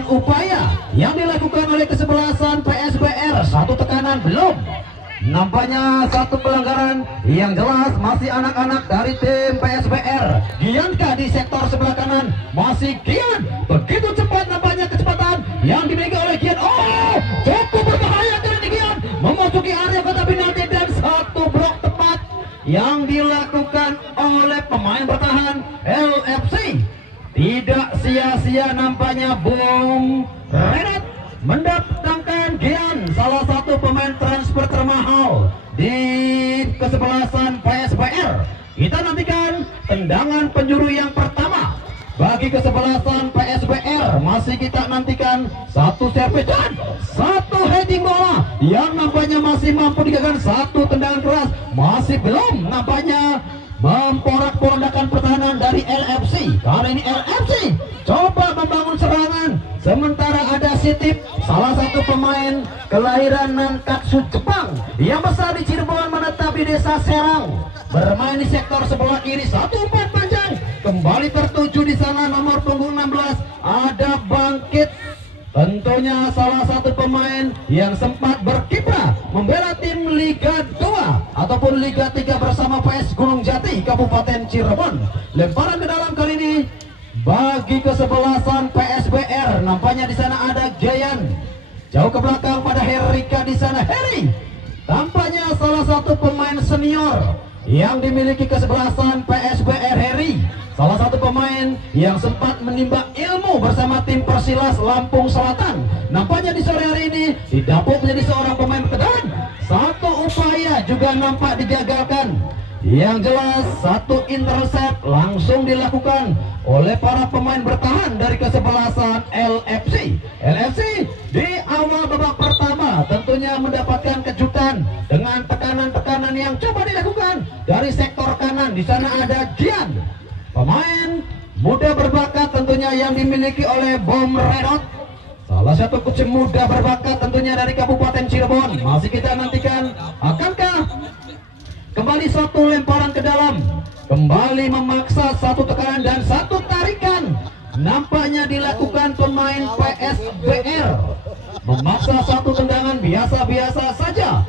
kesebelasan upaya yang dilakukan oleh kesebelasan PSBR. Satu tekanan belum. Nampaknya satu pelanggaran yang jelas masih anak-anak dari tim PSBR. Giankah di sektor sebelah kanan? Masih Gian. Begitu cepat nampaknya kecepatan yang dimiliki oleh Gian. Oh, cukup berbahaya kali ini Gian memasuki area kotak penalti dan satu blok tepat yang dilakukan oleh pemain bertahan LFC. Tidak sia-sia nampaknya Bung Renat mendatangkan Gian, salah satu pemain transfer termahal di kesebelasan PSBR. Kita nantikan tendangan penjuru yang pertama bagi kesebelasan PSBR. Masih kita nantikan satu servis dan satu heading bola yang nampaknya masih mampu digagalkan. Satu tendangan keras masih belum nampaknya memporak-porandakan pertahanan dari LFC. Kali ini LFC coba membangun serangan, sementara ada Sitip, salah satu pemain kelahiran Nankatsu Jepang yang besar di Cirebon menetap di desa Serang, bermain di sektor sebelah kiri. Satu umpan panjang kembali tertuju di sana nomor punggung 16 ada Bangkit. Tentunya salah satu pemain yang sempat berkiprah membela tim Liga 2 ataupun Liga 3 bersama PS Gunung Jati Kabupaten Cirebon. Lemparan ke dalam kali ini bagi kesebelasan PSBR. Nampaknya di sana ada Gayan. Jauh ke belakang pada Herika di sana. Heri tampaknya salah satu pemain senior yang dimiliki kesebelasan PSBR. Heri salah satu pemain yang sempat menimba ilmu bersama tim Persilas Lampung Selatan. Nampaknya di sore hari ini didapuk menjadi seorang pemain bertahan. Satu upaya juga nampak digagalkan. Yang jelas satu intercept langsung dilakukan oleh para pemain bertahan dari kesebelasan LFC. LFC di awal babak pertama tentunya mendapatkan kejutan dengan tekanan-tekanan yang coba dilakukan dari sektor kanan. Di sana ada Gian, pemain muda berbakat tentunya yang dimiliki oleh Bom Redot, salah satu coach muda berbakat tentunya dari Kabupaten Cirebon. Masih kita nantikan akankah kembali satu lemparan ke dalam, kembali memaksa satu tekanan dan satu tarikan nampaknya dilakukan pemain PSBR, memaksa satu tendangan biasa-biasa saja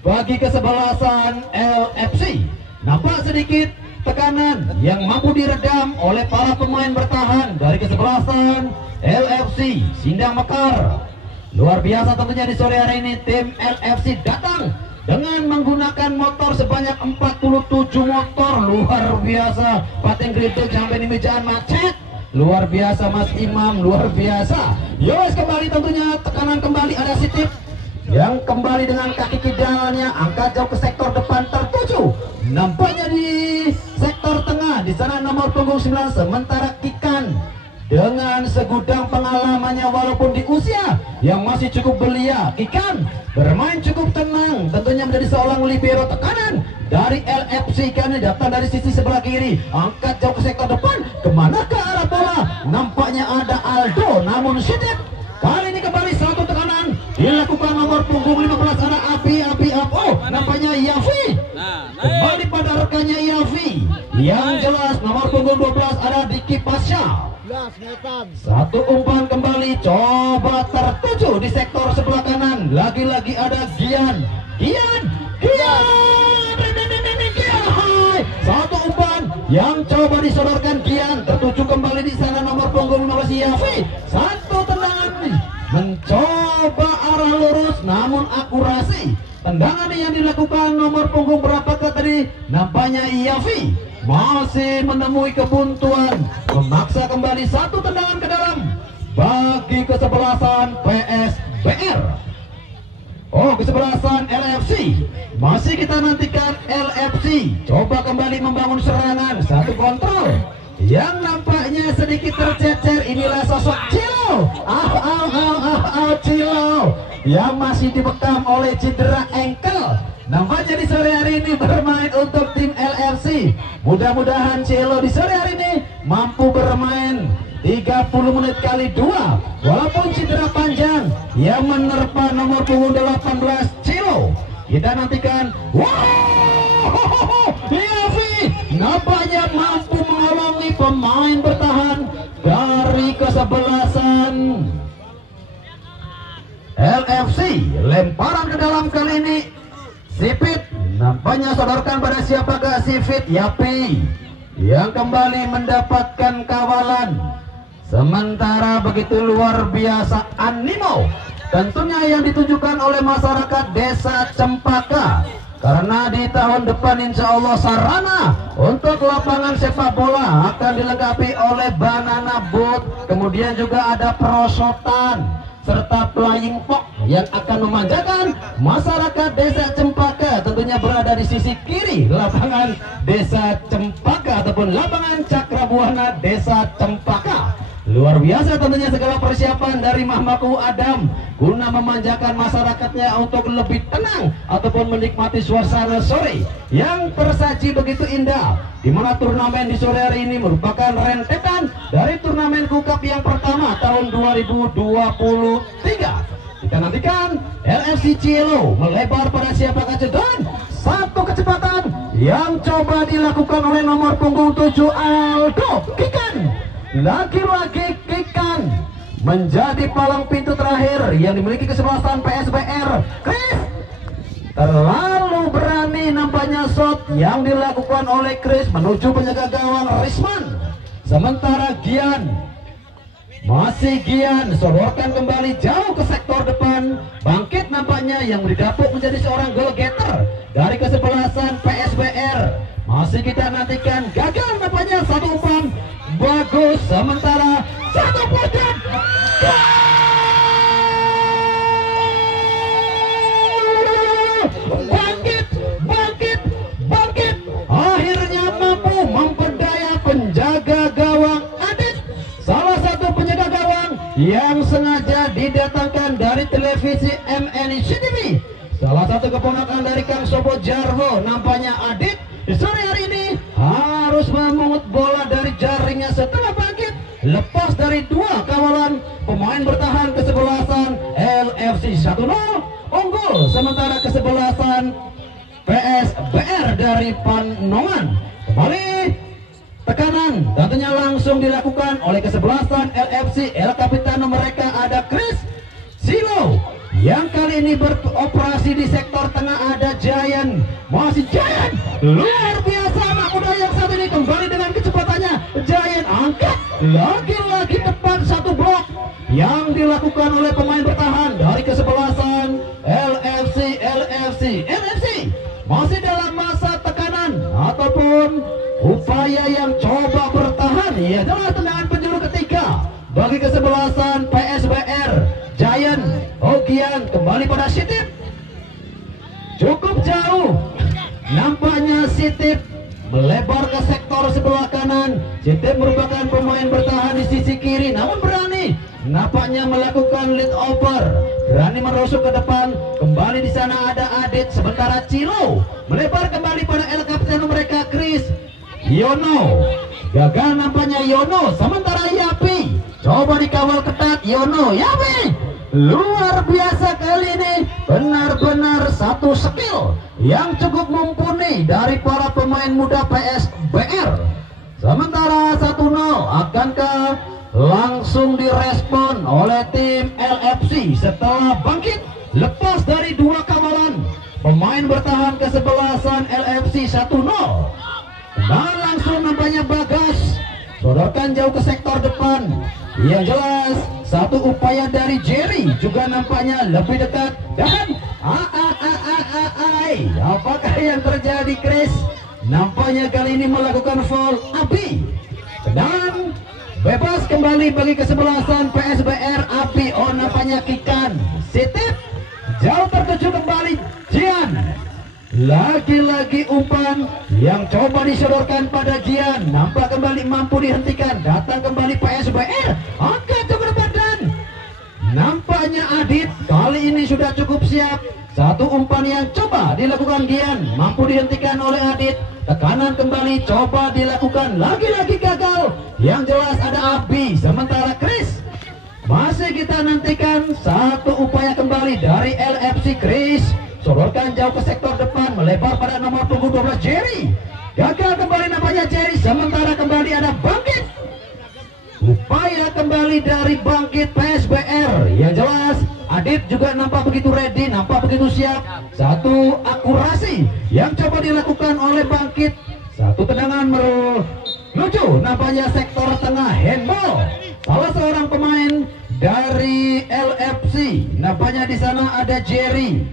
bagi kesebelasan LFC. Nampak sedikit tekanan yang mampu diredam oleh para pemain bertahan dari kesebelasan LFC Sindang Mekar. Luar biasa tentunya di sore hari ini tim LFC datang dengan menggunakan motor sebanyak 47 motor. Luar biasa, pating kritik sampai di mejaan macet. Luar biasa Mas Imam, luar biasa. Yos kembali tentunya tekanan kembali ada Sitip yang kembali dengan kaki kidalnya angkat jauh ke sektor depan tertuju. Nampaknya di sektor tengah di sana nomor punggung 9, sementara Kikan dengan segudang pengalamannya walaupun di usia yang masih cukup belia, Kikan bermain cukup tenang, tentunya menjadi seorang libero. Tekanan dari LFC karena datang dari sisi sebelah kiri, angkat jauh ke sektor depan. Kemanakah arah bola? Nampaknya ada Aldo, namun Sitip kali ini kembali satu tekanan dilakukan nomor punggung 15 ada Api. Oh, nampaknya Yafi kembali pada rekannya Yafi. Yang jelas nomor punggung 12 ada Diki Pasha. Satu umpan kembali coba tertuju di sektor sebelah kanan. Lagi-lagi ada Gian. Satu umpan yang coba disodorkan Gian tertuju kembali di sana nomor punggung 15 Yafi. Satu tendangan mencoba arah lurus namun akurasi tendangan yang dilakukan nomor punggung berapakah tadi? Nampaknya Yafi masih menemui kebuntuan, memaksa kembali satu tendangan ke dalam bagi kesebelasan PSBR. Oh, kesebelasan LFC masih kita nantikan. LFC coba kembali membangun serangan, satu kontrol yang nampaknya sedikit tercecer. Inilah sosok Cilo, Cilo yang masih dibekam oleh cedera engkel. Nampaknya di sore hari ini bermain untuk tim LFC. Mudah-mudahan Cilo di sore hari ini mampu bermain 30 menit kali 2 walaupun cedera panjang yang menerpa nomor punggung 18 Cilo. Kita nantikan. Wow, Yafi nampaknya mampu mengalami pemain bertahan dari kesebelasan LFC. Lemparan ke dalam kali ini Sipit, nampaknya sodorkan pada siapakah Sipit? Yapi yang kembali mendapatkan kawalan. Sementara begitu luar biasa animo tentunya yang ditujukan oleh masyarakat Desa Cempaka, karena di tahun depan insya Allah sarana untuk lapangan sepak bola akan dilengkapi oleh banana boat, kemudian juga ada perosotan serta flying fox yang akan memanjakan masyarakat Desa Cempaka, tentunya berada di sisi kiri lapangan Desa Cempaka ataupun lapangan Cakrabuana Desa Cempaka. Luar biasa tentunya segala persiapan dari Mahmaku Adam guna memanjakan masyarakatnya untuk lebih tenang ataupun menikmati suasana sore yang tersaji begitu indah, di mana turnamen di sore hari ini merupakan rentetan dari turnamen Cup yang pertama tahun 2023. Kita nantikan LFC Cielo melebar pada siapakah dan satu kecepatan yang coba dilakukan oleh nomor punggung 7 Aldo Kikan. Lagi-lagi Kikan menjadi palang pintu terakhir yang dimiliki kesebelasan PSBR. Chris terlalu berani nampaknya shot yang dilakukan oleh Chris menuju penjaga gawang Risman. Sementara Gian masih sodorkan kembali jauh ke sektor depan. Bangkit nampaknya yang didapuk menjadi seorang goal getter dari kesebelasan PSBR. Masih kita nantikan, gagal nampaknya satu umpan bagus, sementara satu putar bangkit akhirnya mampu memperdaya penjaga gawang Adit, salah satu penjaga gawang yang sengaja didatangkan dari televisi MNCTV, salah satu keponakan dari Kang Sobo Jarwo. Nampaknya Adit di sore hari ini harus memungut bola dari jaringnya setelah bangkit lepas dari dua kawalan pemain bertahan kesebelasan LFC 1-0 unggul, sementara kesebelasan PSBR dari Panongan kembali tekanan tentunya langsung dilakukan oleh kesebelasan LFC. El Capitano mereka ada Chris Silo yang kali ini beroperasi di sektor tengah, ada Giant, masih Giant luar biasa anak muda yang satu ini kembali dengan kecepatannya. Giant angkat lagi-lagi tepat satu blok yang dilakukan oleh pemain bertahan dari kesebelasan LFC masih dalam masa tekanan ataupun upaya yang coba bertahan. Ya adalah tendangan penjuru ketiga bagi kesebelasan PSBR. Giant Ogian kembali pada Sitip, cukup jauh nampaknya Sitip melebar ke sektor sebelah kanan. Sitip merupakan pemain bertahan di sisi kiri, namun berani nampaknya melakukan lead over, berani merosot ke depan. Kembali di sana ada Adit, sementara Cilo melebar kembali pada El Capitano mereka Chris Yono. Gagal nampaknya Yono, sementara Yapi coba dikawal ketat. Yono, Yapi luar biasa kali ini, benar-benar satu skill yang cukup mumpuni dari para pemain muda PSBR. Sementara 1-0 akankah langsung direspon oleh tim LFC setelah bangkit lepas dari dua kawalan pemain bertahan kesebelasan LFC 1-0. Dan langsung nampaknya Bagas sodorkan jauh ke sektor depan. Yang jelas satu upaya dari Jerry juga nampaknya lebih dekat. Dan apakah yang terjadi Chris? Nampaknya kali ini melakukan foul Abi. Dan bebas kembali bagi kesebelasan PSBR Abi. Oh nampaknya Kikan Sitip jauh tertuju kembali Jian. Lagi-lagi umpan yang coba disodorkan pada Gian, nampak kembali mampu dihentikan. Datang kembali PSBR, angkat ke badan. Nampaknya Adit kali ini sudah cukup siap. Satu umpan yang coba dilakukan Gian, mampu dihentikan oleh Adit. Tekanan kembali coba dilakukan, lagi-lagi gagal. Yang jelas ada Abi, sementara Chris masih kita nantikan. Satu upaya kembali dari LFC Chris, sodorkan jauh ke sektor depan, melebar pada nomor punggung 12 Jerry. Gagal kembali nampaknya Jerry, sementara kembali ada Bangkit. Upaya kembali dari Bangkit PSBR. Yang jelas Adit Adit juga nampak begitu ready, nampak begitu siap. Satu akurasi yang coba dilakukan oleh Bangkit. Satu tendangan menuju nampaknya sektor tengah handball. Salah seorang pemain dari LFC, nampaknya di sana ada Jerry.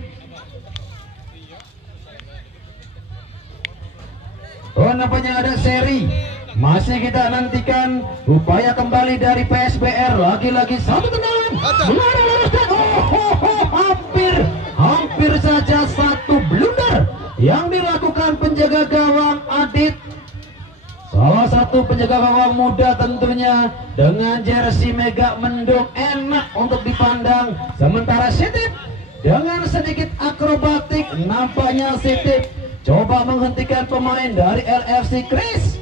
Oh, nampaknya ada Seri. Masih kita nantikan upaya kembali dari PSBR. Lagi-lagi satu tendangan. Hampir saja satu blunder yang dilakukan penjaga gawang Adit. Salah satu penjaga gawang muda tentunya, dengan jersey Mega Mendung, enak untuk dipandang. Sementara Sitip dengan sedikit akrobatik, nampaknya Sitip coba menghentikan pemain dari LFC Chris.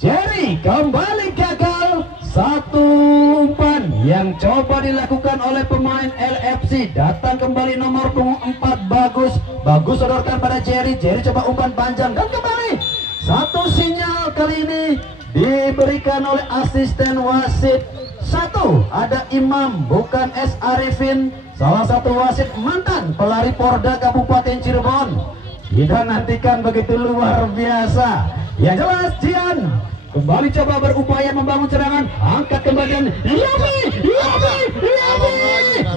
Jerry kembali gagal. Satu umpan yang coba dilakukan oleh pemain LFC. Datang kembali nomor punggung 4, bagus sodorkan pada Jerry. Jerry coba umpan panjang dan kembali satu sinyal kali ini diberikan oleh asisten wasit. Satu, ada Imam, bukan S. Arifin, salah satu wasit mantan pelari Porda Kabupaten Cirebon. Kita nantikan begitu luar biasa. Yang jelas Jian kembali coba berupaya membangun serangan. Angkat kembali Yafi.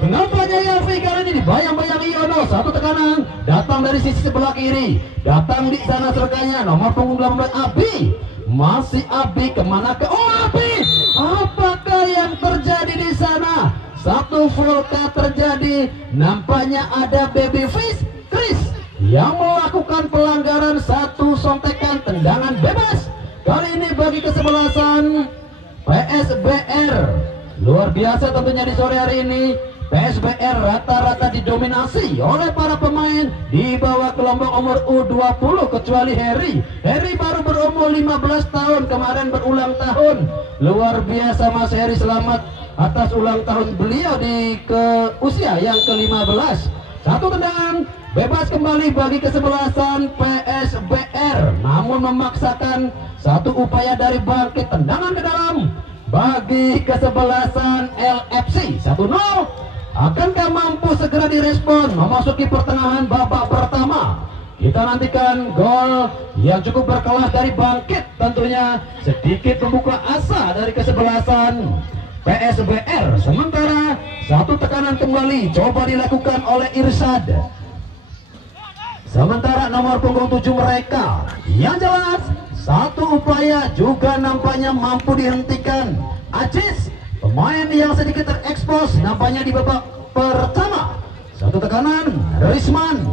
Nampaknya Yafi kali ini dibayang-bayang Iono. Satu tekanan datang dari sisi sebelah kiri. Datang di sana serkanya nomor punggung 18 Abi. Masih Abi, kemana ke? Oh, Abi. Apakah yang terjadi di sana? Satu volta terjadi. Nampaknya ada Babyface Chris yang melakukan pelanggaran. Satu sontekan tendangan bebas kali ini bagi kesebelasan PSBR. Luar biasa tentunya di sore hari ini. PSBR rata-rata didominasi oleh para pemain di bawah kelompok umur U20 kecuali Harry. Harry baru berumur 15 tahun, kemarin berulang tahun. Luar biasa Mas Harry, selamat atas ulang tahun beliau di usia yang ke-15. Satu tendangan bebas kembali bagi kesebelasan PSBR, namun memaksakan satu upaya dari Bangkit. Tendangan ke dalam bagi kesebelasan LFC. 1-0. Akankah mampu segera direspon memasuki pertengahan babak pertama? Kita nantikan gol yang cukup berkelas dari Bangkit, tentunya sedikit membuka asa dari kesebelasan PSBR. Sementara satu tekanan kembali coba dilakukan oleh Irsad. Sementara nomor punggung 7 mereka, yang jelas satu upaya juga nampaknya mampu dihentikan. Ajis, pemain yang sedikit terekspos nampaknya di babak pertama. Satu tekanan Risman,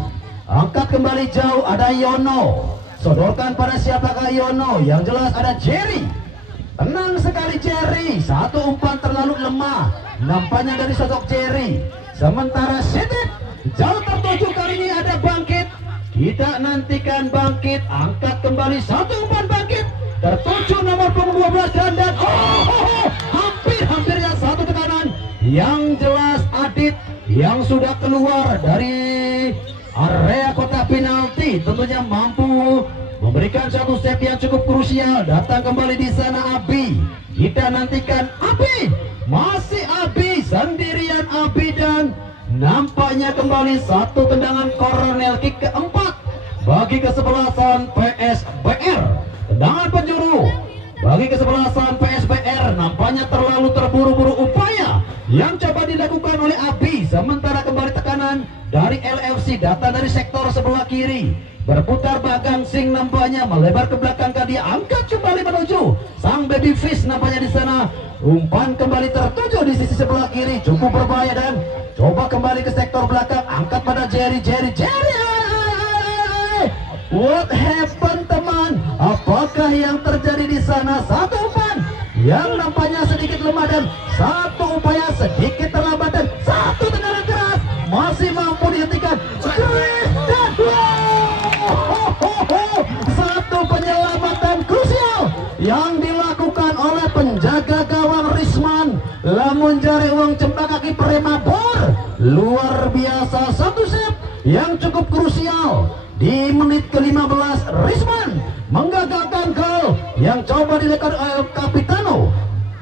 angkat kembali jauh, ada Yono, sodorkan pada siapakah Yono? Yang jelas ada Jerry. Tenang sekali Jerry, satu umpan terlalu lemah nampaknya dari sosok Jerry. Sementara Sitip jauh tertuju, kali ini ada Bangkit. Kita nantikan Bangkit, angkat kembali satu umpan Bangkit, tertuju nomor punggung 12 dan hampir ya satu tekanan. Yang jelas Adit yang sudah keluar dari area kotak penalti tentunya mampu memberikan satu save yang cukup krusial. Datang kembali di sana Abi. Kita nantikan Abi, masih Abi, sendirian Abi, dan nampaknya kembali satu tendangan corner kick keempat bagi kesebelasan PSBR. Tendangan penjuru bagi kesebelasan PSBR, nampaknya terlalu terburu-buru upaya yang coba dilakukan oleh Abi. Sementara kembali tekanan dari LFC, datang dari sektor sebelah kiri, berputar Bagang Sing, nampaknya melebar ke belakang, dia angkat kembali menuju sang Babyfish. Nampaknya di sana umpan kembali tertuju di sisi sebelah kiri, cukup berbahaya, dan coba kembali ke sektor belakang, angkat pada Jerry. What happened teman? Apakah yang terjadi di sana? Satu umpan yang nampaknya sedikit lemah dan satu upaya sedikit terlambat, dan satu tendangan keras masih mampu dihentikan. Satu penyelamatan krusial yang dilakukan oleh penjaga gawang Risman, lamun jari uang cempak kaki Premabor. Luar biasa, satu save yang cukup krusial di menit ke-15. Risman menggagalkan gol yang coba dilakukan oleh Kapitano.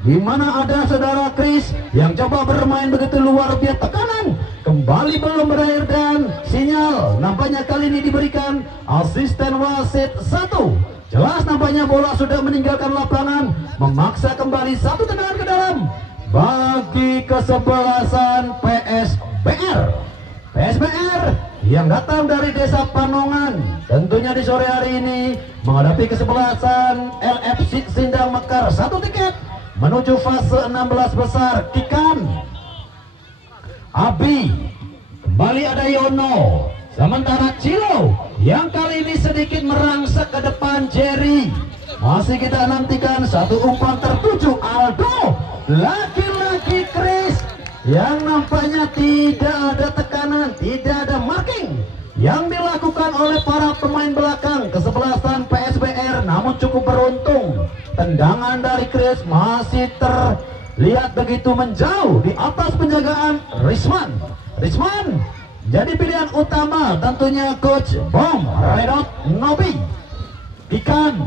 di mana ada saudara Chris yang coba bermain begitu luar biasa, tekanan kembali belum berakhir dan sinyal nampaknya kali ini diberikan asisten wasit 1. Jelas nampaknya bola sudah meninggalkan lapangan, memaksa kembali satu tendangan ke dalam bagi kesebelasan PSBR. PSBR yang datang dari Desa Panongan tentunya di sore hari ini menghadapi kesebelasan LFC Sindang Mekar, 1 tiket menuju fase 16 besar. Kikan Abi, kembali ada Yono, sementara Cilo yang kali ini sedikit merangsek ke depan. Jerry, masih kita nantikan satu umpan tertuju Aldo, lagi-lagi Chris yang nampaknya tidak ada tekanan, tidak ada marking yang dilakukan oleh para pemain belakang kesebelasan PSBR. Namun cukup beruntung, tendangan dari Chris masih terlihat begitu menjauh di atas penjagaan Risman. Risman jadi pilihan utama tentunya coach Bom Redot Nobi. Kikan,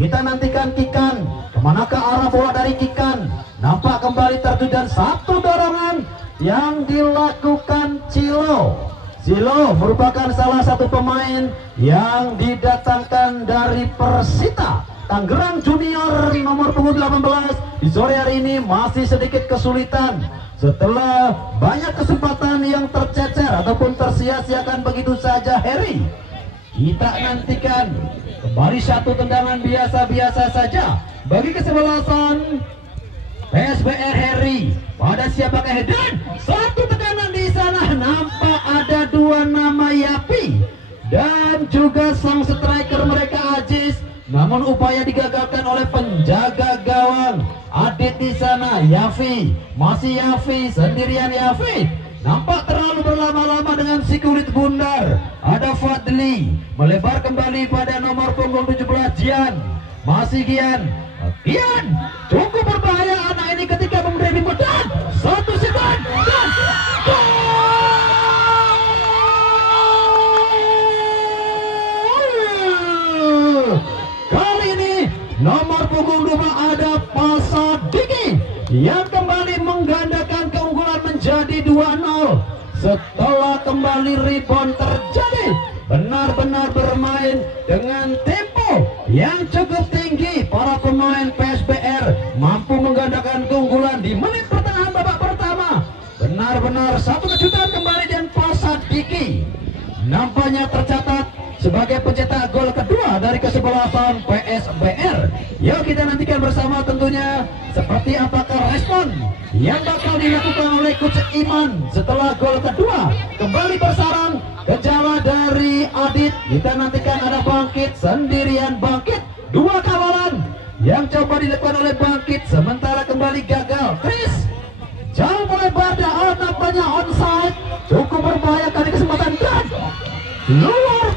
kita nantikan Kikan, kemanakah arah bola dari Kikan? Nampak kembali tertuju dan satu dorongan yang dilakukan Cilo. Cilo merupakan salah satu pemain yang didatangkan dari Persita Tangerang Junior nomor punggung 18. Di sore hari ini masih sedikit kesulitan setelah banyak kesempatan yang tercecer ataupun tersia-siakan begitu saja. Harry, kita nantikan kembali satu tendangan biasa-biasa saja bagi kesebelasan PSBR. Harry, pada siapakah dan satu tekanan di sana, nampak ada 2 nama, Yapi dan juga sang striker mereka Aziz. Namun upaya digagalkan oleh penjaga gawang Adit di sana. Yafi, masih Yafi, sendirian Yafi. Nampak terlalu berlama-lama dengan si kulit bundar. Ada Fadli, melebar kembali pada nomor punggung 17 Gian. Masih Gian. Gian cukup berbahaya anak ini ketika memberi pedang. 1 second dan kali ini nomor punggung 2 ada Pasadiki yang kembali menggandakan keunggulan menjadi 2-0 setelah kembali rebound terjadi. Benar-benar bermain dengan tempo yang cukup tinggi. Para pemain PSBR mampu menggandakan keunggulan di menit pertengahan babak pertama. Benar-benar satu kejutan kembali dan Pasadiki nampaknya tercatat sebagai pencetak gol kedua dari kesebelasan PSBR. Yuk kita nantikan bersama tentunya seperti apakah respon yang bakal dilakukan oleh Coach Iman setelah gol kedua. Kembali bersarang gejala dari Adit. Kita nantikan ada Bangkit, sendirian Bangkit. 2 kawalan yang coba dilakukan oleh Bangkit sementara kembali gagal. Chris jauh melebar dan nampaknya onside. Cukup berbahaya kali kesempatan dan luar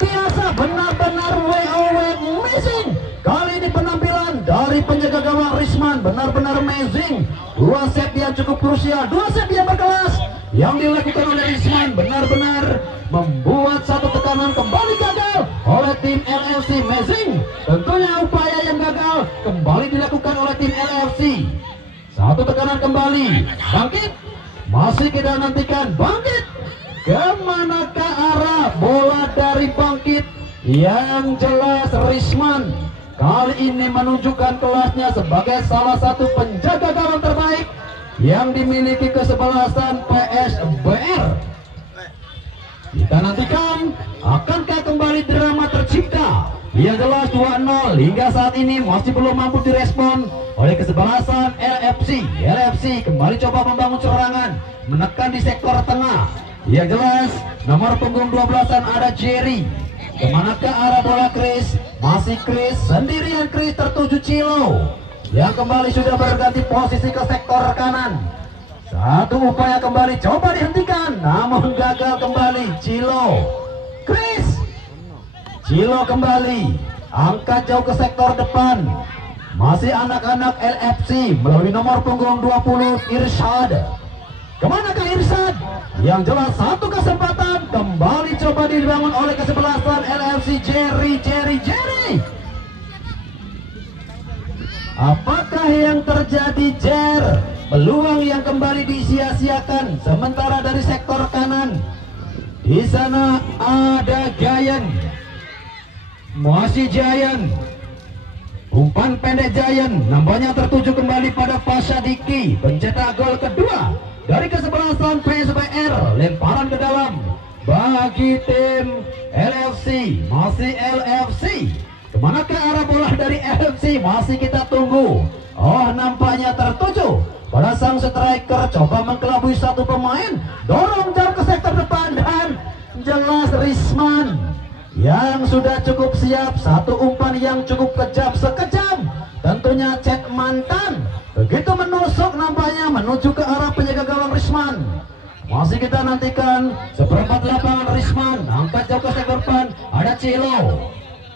biasa, benar-benar WOW missing. Kali ini penampilan dari penjaga gawang Risman benar-benar amazing. 2 set yang cukup krusial, 2 set yang berkelas yang dilakukan oleh Risman benar-benar membuat satu tekanan kembali gagal oleh tim LFC. Amazing, tentunya upaya yang gagal kembali dilakukan oleh tim LFC. Satu tekanan kembali, Bangkit masih kita nantikan. Bangkit, kemanakah arah bola dari Bangkit? Yang jelas Risman kali ini menunjukkan kelasnya sebagai salah satu penjaga gawang terbaik yang dimiliki kesebelasan PSBR. Kita nantikan akankah kembali drama tercipta. Yang jelas 2-0 hingga saat ini masih belum mampu direspon oleh kesebelasan LFC. LFC kembali coba membangun serangan, menekan di sektor tengah. Yang jelas nomor punggung 12-an ada Jerry. Kemanakah arah bola Chris? Masih Chris, sendirian Chris tertuju Cilo yang kembali sudah berganti posisi ke sektor kanan. Satu upaya kembali coba dihentikan, namun gagal kembali. Cilo, Chris, Cilo kembali angkat jauh ke sektor depan. Masih anak-anak LFC melalui nomor punggung 20 Irsyad. Kemanakah Irsyad? Yang jelas satu kesempatan kembali coba dibangun oleh kesebelasan LFC. Jerry. Apakah yang terjadi, Jer? Peluang yang kembali disia-siakan. Sementara dari sektor kanan, di sana ada Giant, masih Giant. Umpan pendek Giant nampaknya tertuju kembali pada Pasadiki, pencetak gol kedua dari kesebelasan PSBR. Lemparan ke dalam bagi tim LFC, masih LFC. Kemanakah arah bola dari LFC? Masih kita tunggu. Oh, nampaknya tertuju pada sang striker, coba mengkelabui satu pemain, dorong jauh ke sektor depan, dan jelas Risman yang sudah cukup siap. Satu umpan yang cukup kejam, sekejam tentunya cek mantan. Begitu menusuk nampaknya menuju ke arah penjaga gawang Risman. Masih kita nantikan seperempat lapangan Risman, angkat jauh ke sektor depan, ada Cilo.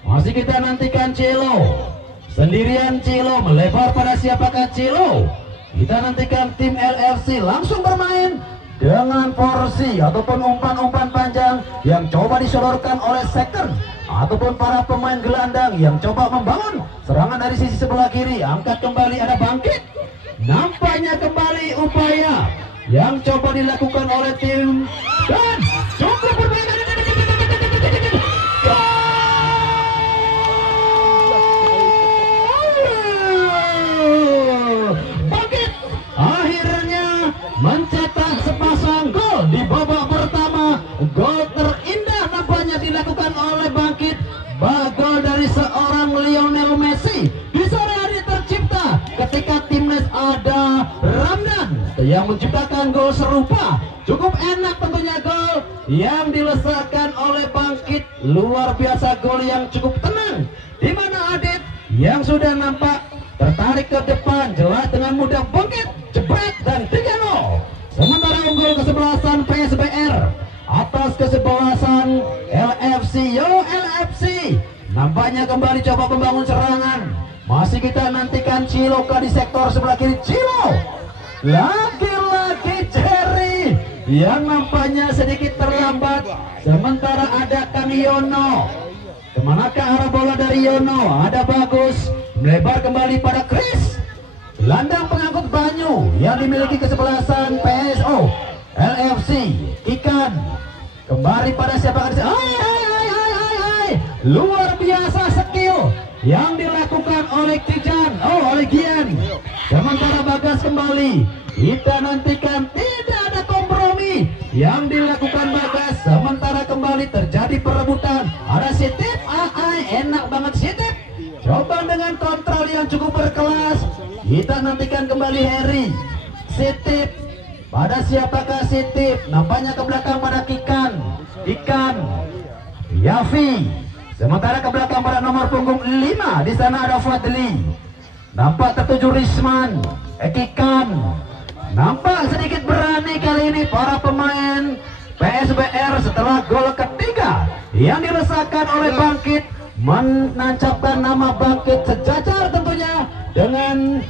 Masih kita nantikan Cilo, sendirian Cilo, melebar pada siapakah Cilo? Kita nantikan tim LFC langsung bermain dengan porsi ataupun umpan-umpan panjang yang coba disodorkan oleh second ataupun para pemain gelandang yang coba membangun serangan dari sisi sebelah kiri. Angkat kembali, ada Bangkit. Nampaknya kembali upaya yang coba dilakukan oleh tim dan cukup berbeda. Bangkit akhirnya mencetak sepasang gol di babak pertama. Gol terindah nampaknya dilakukan oleh Bangkit. Gol dari seorang Lionel Messi di sore hari tercipta ketika timnas ada Ramdan yang menciptakan gol serupa. Cukup enak tentunya gol yang dilesakkan oleh Bangkit. Luar biasa, gol yang cukup tenang, di mana Adit yang sudah nampak tertarik ke depan, jelas dengan mudah Bangkit jebret dan 3-0. Sementara unggul kesebelasan PSBR atas kesebelasan LFC. Yo LFC nampaknya kembali coba membangun serangan. Masih kita nantikan Ciloka di sektor sebelah kiri. Cilo, lagi-lagi Jerry yang nampaknya sedikit terlambat. Sementara ada Kang Yono. Kemanakah arah bola dari Yono? Ada Bagus, melebar kembali pada Chris, gelandang pengangkut banyu yang dimiliki kesebelasan PSO LFC. Ikan kembali pada siapa? Hai. Luar biasa skill yang dilakukan oleh Kijan, oleh Gian. Sementara Bagas kembali, kita nantikan tidak ada kompromi yang dilakukan Bagas. Sementara kembali terjadi perebutan, ada Sitip, enak banget Sitip, coba dengan kontrol yang cukup berkelas. Kita nantikan kembali Harry, Sitip, pada siapakah Sitip? Nampaknya ke belakang pada Ikan, Yafi. Sementara ke belakang pada nomor punggung 5, di sana ada Fadli. Nampak tertuju Risman, Ekikan. Nampak sedikit berani kali ini para pemain PSBR setelah gol ketiga yang dirasakan oleh Bangkit, menancapkan nama Bangkit sejajar tentunya dengan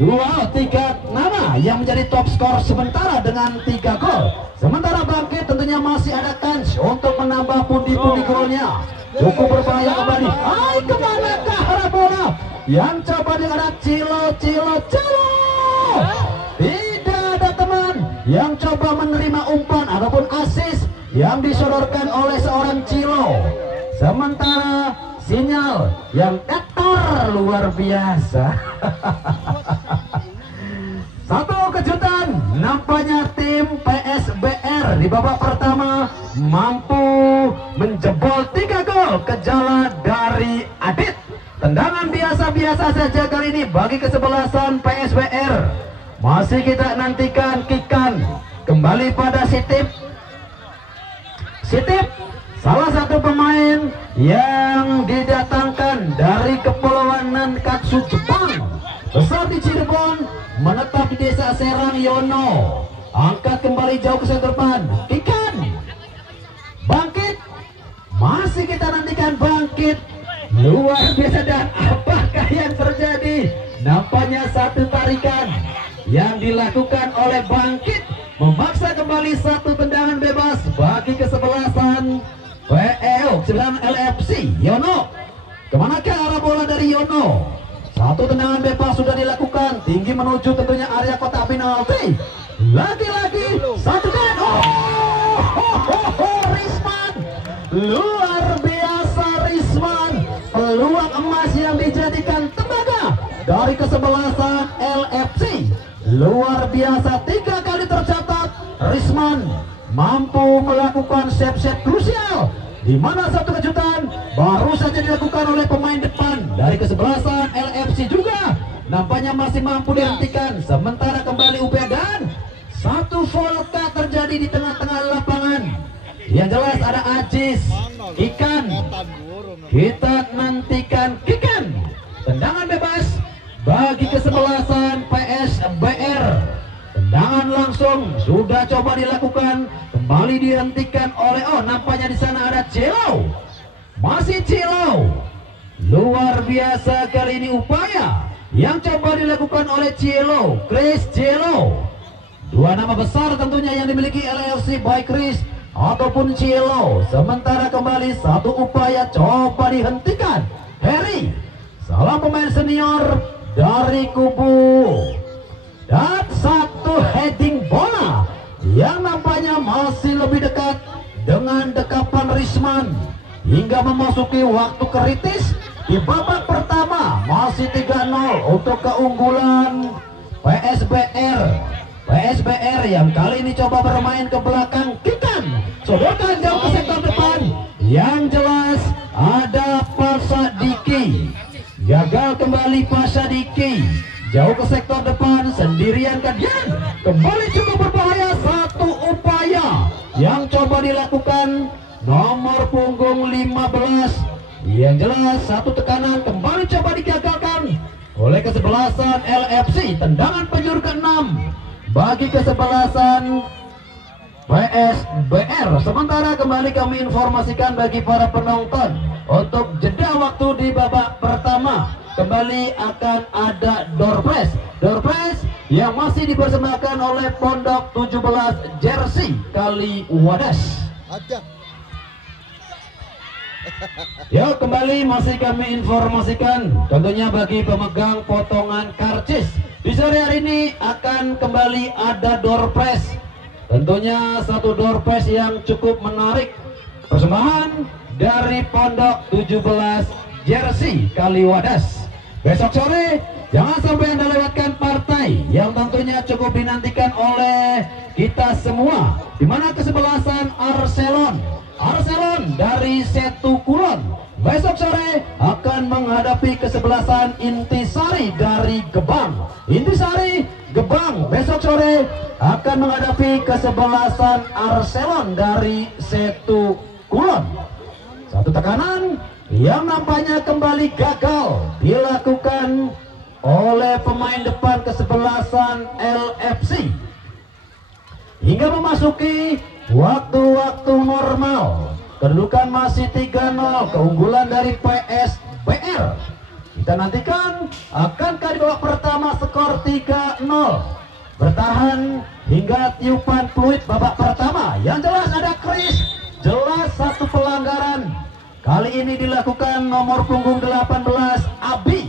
2-3 nama yang menjadi top skor sementara dengan 3 gol. Sementara Bangkit tentunya masih ada kans untuk menambah pundi-pundi golnya. Cukup berbahaya kembali. Kemanakah arah bola yang coba dengan Cilo. Tidak ada teman yang coba menerima umpan ataupun asis yang disodorkan oleh seorang Cilo. Sementara sinyal yang kotor luar biasa. Satu kejutan, nampaknya tim PSBR di babak pertama mampu menjebol 3 gol ke jala dari Adit. Tendangan biasa-biasa saja kali ini bagi kesebelasan PSBR. Masih kita nantikan Kikan kembali pada Sitip, salah satu pemain yang didatangkan dari Kepulauan Nankatsu Jepang, besar di Cirebon, menetap di desa Serang. Yono angkat kembali jauh ke sektor depan. Kikan, Bangkit, masih kita nantikan Bangkit. Luar biasa, dan apakah yang terjadi? Nampaknya satu tarikan yang dilakukan oleh Bangkit memaksa kembali satu tendangan bebas bagi kesebelasan PEO 9 LFC. Yono, kemanakah arah bola dari Yono? Satu tendangan bebas sudah dilakukan, tinggi menuju tentunya area kotak penalti. Lagi-lagi satu dan Risman, luar biasa Risman, peluang emas yang dijadikan tembaga dari kesebelasan LFC. Luar biasa, 3 kali tercatat Risman mampu melakukan save-save krusial, di mana satu kejutan baru saja dilakukan oleh pemain depan dari kesebelasan LFC juga nampaknya masih mampu dihentikan. Sementara kembali UPA dan satu volta terjadi di tengah-tengah lapangan. Yang jelas ada Ajis, Ikan. Kita nantikan Kikan. Tendangan bebas bagi kesebelasan PSBR. Tendangan langsung sudah coba dilakukan, kembali dihentikan oleh nampaknya di sana ada Celo. Masih Celo. Luar biasa kali ini upaya yang coba dilakukan oleh Celo, Chris Celo. Dua nama besar tentunya yang dimiliki LFC, baik Chris ataupun Celo. Sementara kembali satu upaya coba dihentikan Harry, salah pemain senior dari kubu. Dan satu heading bola yang nampaknya masih lebih dekat dengan dekapan Risman hingga memasuki waktu kritis di babak pertama. Masih 3-0 untuk keunggulan PSBR yang kali ini coba bermain ke belakang. Kikan sodorkan jauh ke sektor depan. Yang jelas ada Pasadiki, gagal kembali Pasadiki jauh ke sektor depan, sendirian Kadian, kembali cukup berbahaya. Satu upaya yang coba dilakukan nomor punggung 15. Yang jelas satu tekanan kembali coba digagalkan oleh kesebelasan LFC. Tendangan penjuru ke-6 bagi kesebelasan PSBR. Sementara kembali kami informasikan bagi para penonton untuk jeda waktu di babak pertama. Kembali akan ada door press yang masih dipersembahkan oleh Pondok 17 Jersey Kaliwadas. Ya, kembali masih kami informasikan tentunya bagi pemegang potongan karcis di sore hari ini akan kembali ada door press. Tentunya satu door press yang cukup menarik, persembahan dari Pondok 17 Jersey Kaliwadas. Besok sore jangan sampai Anda lewatkan partai yang tentunya cukup dinantikan oleh kita semua, di mana kesebelasan Arcelon dari Setu Kulon besok sore akan menghadapi kesebelasan Intisari dari Gebang. Intisari Gebang besok sore akan menghadapi kesebelasan Arcelon dari Setu Kulon. Satu tekanan yang nampaknya kembali gagal dilakukan oleh pemain depan kesebelasan LFC hingga memasuki waktu-waktu normal. Kedudukan masih 3-0, keunggulan dari PSBR. Kita nantikan akankah di babak pertama skor 3-0 bertahan hingga tiupan peluit babak pertama. Yang jelas ada Chris, jelas satu pelanggaran. Kali ini dilakukan nomor punggung 18 Abi.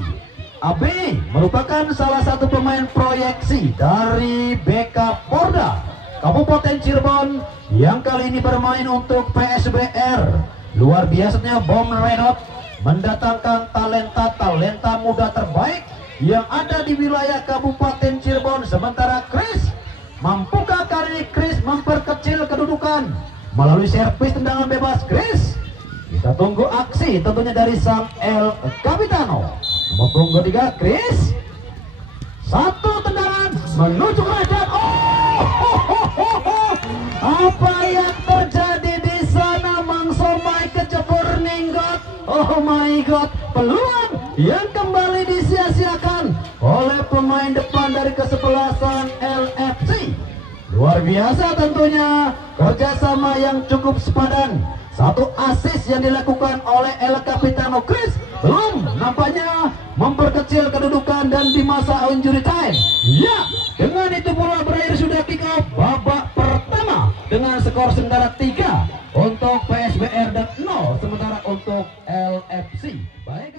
Abi merupakan salah satu pemain proyeksi dari BK Porda Kabupaten Cirebon yang kali ini bermain untuk PSBR. Luar biasanya Bom Renot mendatangkan talenta muda terbaik yang ada di wilayah Kabupaten Cirebon. Sementara Chris, mampukah kali Chris memperkecil kedudukan melalui servis tendangan bebas Chris? Kita tunggu aksi tentunya dari sang El Capitano. Nomor punggung 3 Chris, satu tendangan menuju kerajaan. Apa yang terjadi di sana? Mang Somai kecebur ninggot. Oh my god, peluang yang kembali disia-siakan oleh pemain depan dari kesebelasan LFC. Luar biasa tentunya kerjasama yang cukup sepadan. Satu assist yang dilakukan oleh El Capitano Chris belum nampaknya memperkecil kedudukan dan di masa injury time. Ya, dengan itu pula berakhir sudah kick off babak pertama dengan skor sementara 3 untuk PSBR dan 0 sementara untuk LFC. Baik.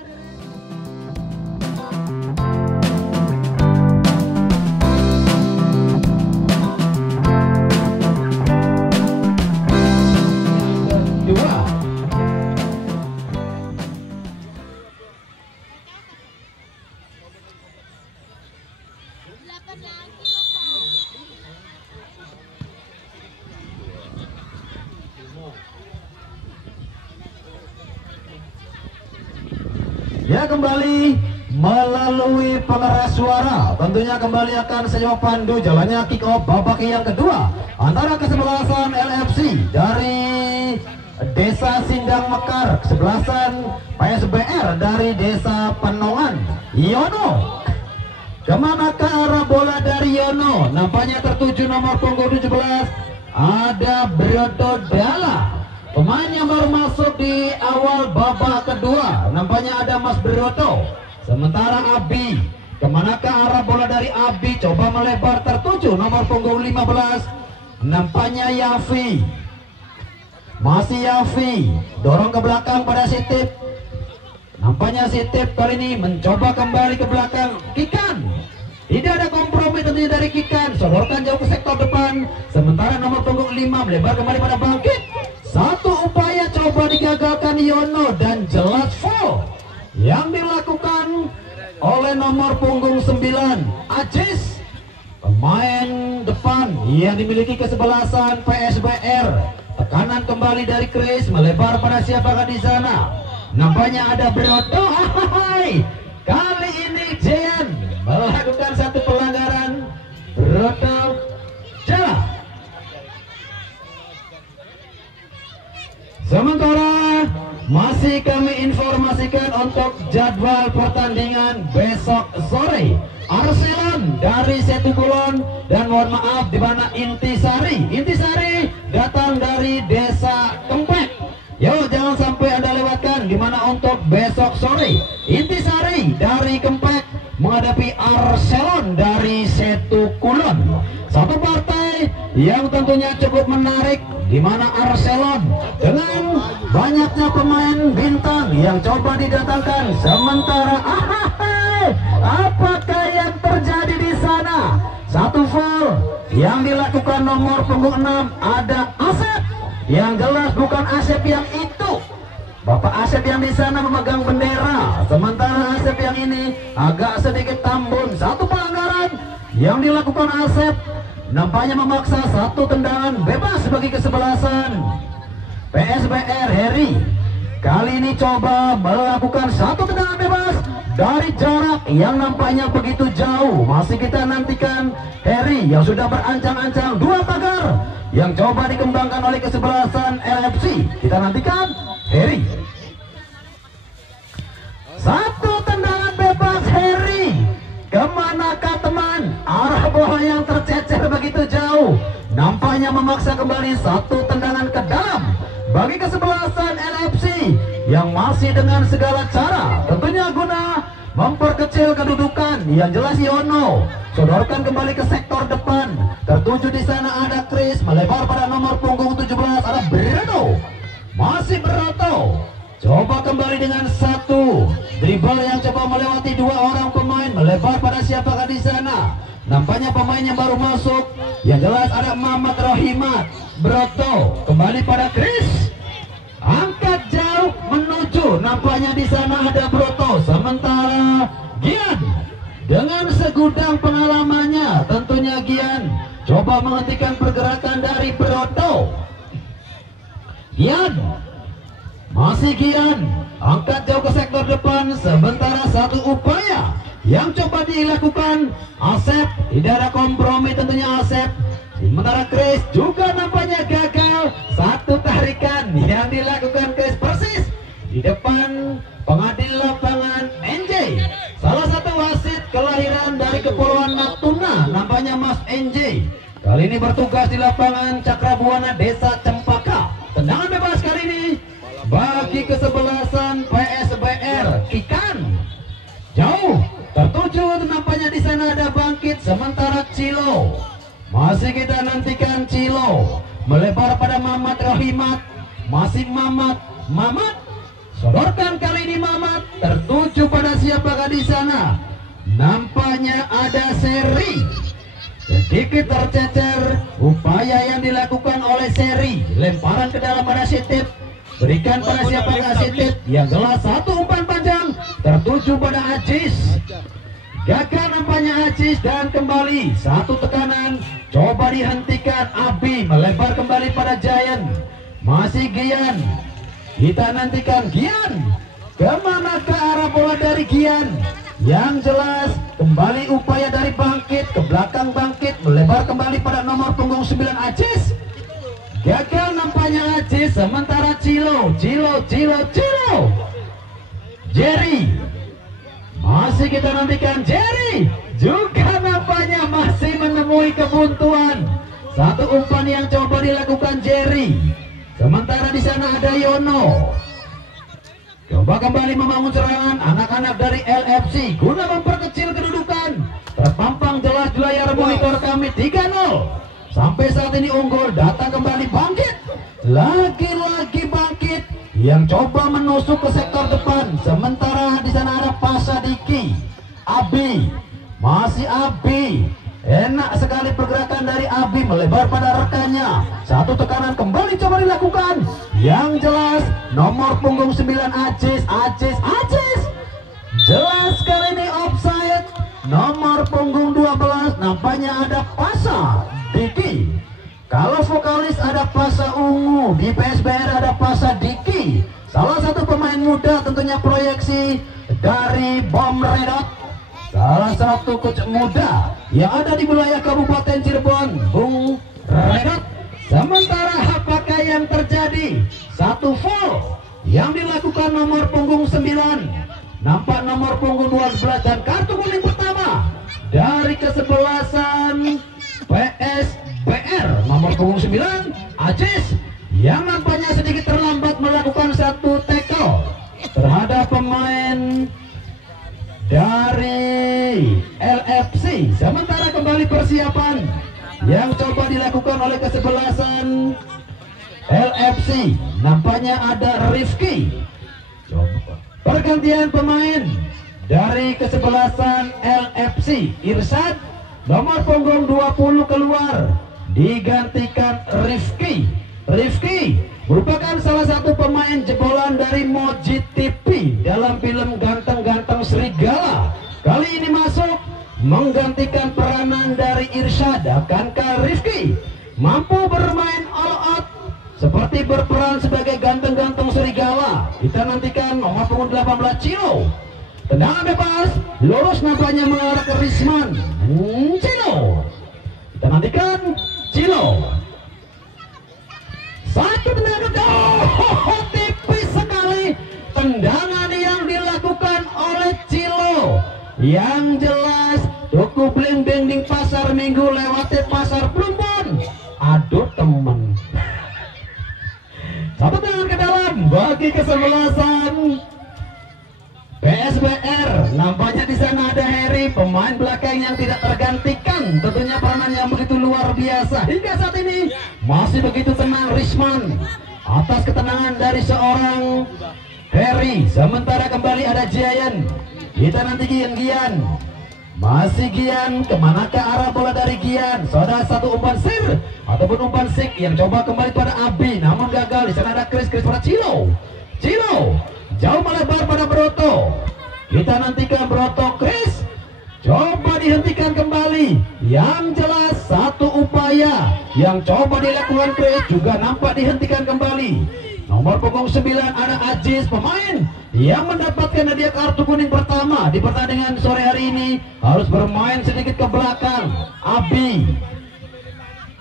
Ya, kembali melalui pengeras suara tentunya kembali akan sewa pandu jalannya kick off babak yang kedua antara kesebelasan LFC dari Desa Sindang Mekar, kesebelasan PSBR dari Desa Penongan Yono. Kemana ke arah bola dari Yono? Nampaknya tertuju nomor punggung 17 ada Broto Dala, pemain yang baru masuk di awal babak kedua. Nampaknya ada Mas Broto. Sementara Abi, kemana ke arah bola dari Abi? Coba melebar tertuju nomor punggung 15. Nampaknya Yafi, masih Yafi, dorong ke belakang pada Sitip. Nampaknya Sitip kali ini mencoba kembali ke belakang. Kikan, tidak ada kompromi tentunya dari Kikan, sodorkan jauh ke sektor depan. Sementara nomor punggung 5 melebar kembali pada Bangkit. Satu upaya coba digagalkan Yono dan jelas foul yang dilakukan oleh nomor punggung 9 Ajis, pemain depan yang dimiliki kesebelasan PSBR. Tekanan kembali dari Chris, melebar pada siapakah di sana? Nampaknya ada Broto. Kali ini Jean melakukan satu pelanggaran. Broto jalan. Sementara masih kami informasikan untuk jadwal pertandingan besok sore. Arselan dari Setu Kulon, dan mohon maaf di mana Intisari datang dari Desa Kempek. Yo, jangan sampai Anda lewatkan gimana untuk besok sore. Intisari dari Kempek menghadapi Arselon dari Setu Kulon. Satu partai yang tentunya cukup menarik, di mana Arselon dengan banyaknya pemain bintang yang coba didatangkan. Sementara apakah yang terjadi di sana? Satu foul yang dilakukan nomor punggung 6 ada Asep. Yang jelas bukan Asep yang itu. Bapak Asep yang di sana memegang bendera, sementara Asep yang ini agak sedikit tambun. Satu pelanggaran yang dilakukan Asep, nampaknya memaksa satu tendangan bebas bagi kesebelasan PSBR. Heri kali ini coba melakukan satu tendangan bebas dari jarak yang nampaknya begitu jauh. Masih kita nantikan Heri yang sudah berancang-ancang dua pagar yang coba dikembangkan oleh kesebelasan LFC. Kita nantikan Heri. Satu tendangan bebas Heri. Kemanakah teman? Arah bola yang tercecer begitu jauh, nampaknya memaksa kembali satu tendangan ke dalam bagi kesebelasan LFC yang masih dengan segala cara tentunya guna memperkecil kedudukan. Yang jelas Yono sodorkan kembali ke sektor depan, tertuju di sana ada Chris, melebar pada nomor punggung 17 ada Broto. Masih Broto coba kembali dengan satu dribble yang coba melewati dua orang pemain, melebar pada siapakah di sana? Nampaknya pemain yang baru masuk. Yang jelas ada Muhammad Rohimat. Broto kembali pada Chris, angkat jauh menuju, nampaknya di sana ada Broto. Sementara Gian dengan segudang pengalamannya, tentunya Gian coba menghentikan pergerakan dari Broto. Gian, masih Gian, angkat jauh ke sektor depan. Sementara satu upaya yang coba dilakukan Asep, tidak ada kompromi tentunya Asep. Sementara Chris juga nampaknya gagal. Satu tarikan yang dilakukan Chris persis di depan pengadil lapangan NJ, salah satu wasit kelahiran dari Kepulauan Natuna, nampaknya Mas NJ. Kali ini bertugas di lapangan Cakrabuana Desa Cempaka. Tendangan bebas kali ini bagi kesebelasan PSBR. Ikan jauh tertuju, nampaknya di sana ada Bangkit. Sementara Cilo, masih kita nantikan Cilo melebar pada Mamat Rohimat. Masih Mamat sodorkan kali ini Mamat, tertuju pada siapakah di sana? Nampaknya ada Seri, sedikit tercecer. Upaya yang dilakukan oleh Seri, lemparan ke dalam pada Sitip, berikan pada siapakah Sitip? Yang jelas satu umpan panjang tertuju pada Ajis. Gagal nampaknya Ajis, dan kembali satu tekanan coba dihentikan. Abi melebar kembali pada Giant. Masih Gian, kita nantikan Gian Kemana ke arah bola dari Gian? Yang jelas kembali upaya dari Bangkit ke belakang. Bangkit melebar kembali pada nomor punggung 9 Aziz. Gagal nampaknya Aziz, sementara Cilo Jerry masih kita nantikan. Jerry juga nampaknya masih menemui kebuntuan. Satu umpan yang coba dilakukan Jerry, sementara di sana ada Yono. Coba kembali membangun serangan anak-anak dari LFC guna memperkecil kedudukan. Terpampang jelas di layar monitor kami 3-0. Sampai saat ini unggul. Datang kembali Bangkit. Lagi-lagi Bangkit yang coba menusuk ke sektor depan. Sementara di sana ada Pasadiki. Abi, masih Abi. Enak sekali pergerakan dari Abi melebar pada rekannya. Satu tekanan kembali coba dilakukan. Yang jelas nomor punggung 9 Aziz. Jelas kali ini offside. Nomor punggung 12 nampaknya ada Pasadiki. Kalau vokalis ada Pasa Ungu, di PSBR ada Pasadiki. Salah satu pemain muda tentunya proyeksi dari Bom Redot. Salah satu coach muda yang ada di wilayah Kabupaten Cirebon, Bung Redot. Sementara apakah yang terjadi? Satu foul yang dilakukan nomor punggung 9. Nampak nomor punggung 12 dan kartu kuning pertama dari kesebelasan PSBR. Nomor punggung 9 Aziz yang nampaknya sedikit terlambat melakukan satu tackle terhadap pemain dari LFC. Sementara kembali persiapan yang coba dilakukan oleh kesebelasan LFC. Nampaknya ada Rifki. Pergantian pemain dari kesebelasan LFC. Irsyad nomor punggung 20 keluar, digantikan Rifki. Rifki merupakan salah satu pemain jebolan dari Moji TV dalam film Ganteng-Ganteng Serigala. Kali ini masuk menggantikan peranan dari Irsyad. Akankah Rifki mampu bermain all out seperti berperan sebagai ganteng-ganteng serigala? Kita nantikan. Nomor punggung 18 Cilo. Tendangan bebas lurus nampaknya mengarah ke Risman. Cilo. Kita nantikan Cilo. Satu tendangan, tipis sekali tendangan yang dilakukan oleh Cilo. Yang jelas tuku blimbing di pasar minggu lewati pasar Plumbon. Aduh temen. Satu tangan ke dalam bagi kesebelasan PSBR. Nampaknya di sana ada Harry, pemain belakang yang tidak tergantikan. Tentunya peranan yang begitu luar biasa. Hingga saat ini masih begitu tenang Risman atas ketenangan dari seorang Harry. Sementara kembali ada Giant. Kita nanti Gian. Masih Gian, kemanakah arah bola dari Gian? Saudara satu umpan sir ataupun umpan sik yang coba kembali pada Abi, namun gagal. Di sana ada Chris pada Cilo jauh melebar pada Broto. Kita nantikan Broto. Chris coba dihentikan kembali. Yang jelas satu upaya yang coba dilakukan Chris juga nampak dihentikan kembali. Nomor punggung 9 ada Aziz, pemain yang mendapatkan hadiah kartu kuning pertama di pertandingan sore hari ini. Harus bermain sedikit ke belakang. Abi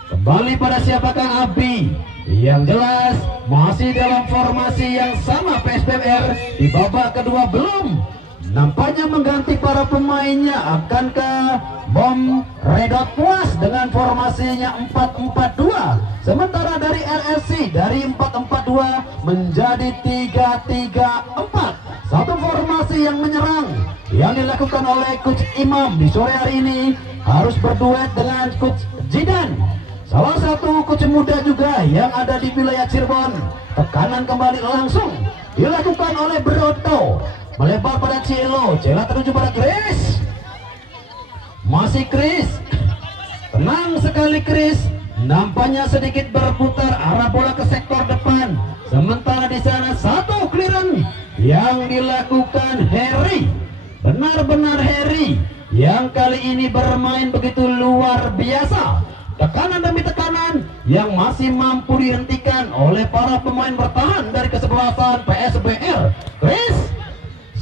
kembali pada siapakah Abi? Yang jelas masih dalam formasi yang sama PSBR. Di babak kedua belum nampaknya mengganti para pemainnya. Akankah Bom Redot puas dengan formasinya 4-4-2? Sementara dari LFC dari 4-4-2 menjadi 3-3-4. Satu formasi yang menyerang yang dilakukan oleh Coach Imam di sore hari ini harus berduet dengan Coach Jidan, salah satu coach muda juga yang ada di wilayah Cirebon. Tekanan kembali langsung dilakukan oleh Broto, melebar pada Cilo tertuju pada Chris. Masih Chris, tenang sekali Chris. Nampaknya sedikit berputar arah bola ke sektor depan. Sementara di sana satu clearance yang dilakukan Harry. Benar-benar Harry yang kali ini bermain begitu luar biasa. Tekanan demi tekanan yang masih mampu dihentikan oleh para pemain bertahan dari kesebelasan PSBR. Chris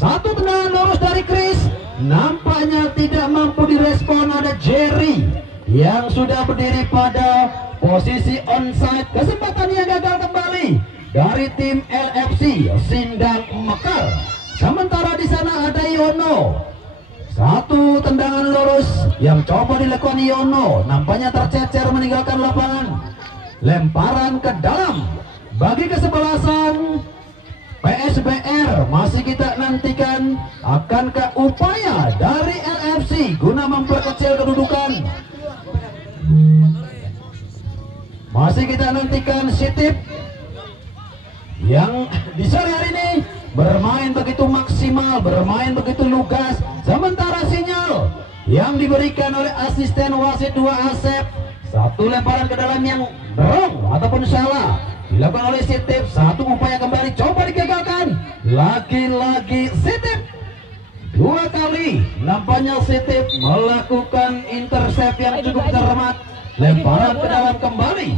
Satu tendangan lurus dari Chris, nampaknya tidak mampu direspon. Ada Jerry yang sudah berdiri pada posisi onside. Kesempatan yang gagal kembali dari tim LFC Sindang Mekar. Sementara di sana ada Yono. Satu tendangan lurus yang coba dilakukan Yono, nampaknya tercecer meninggalkan lapangan. Lemparan ke dalam bagi kesebelasan PSBR. Masih kita nantikan akankah upaya dari LFC guna memperkecil kedudukan. Masih kita nantikan Sitip yang di sore hari ini bermain begitu maksimal, bermain begitu lugas. Sementara sinyal yang diberikan oleh asisten wasit 2 Asep, satu lemparan ke dalam yang wrong ataupun salah dilakukan oleh Sitip. Satu upaya kembali coba digagalkan, lagi-lagi Sitip. 2 kali nampaknya Sitip melakukan intercept yang cukup cermat. Lemparan ke dalam kembali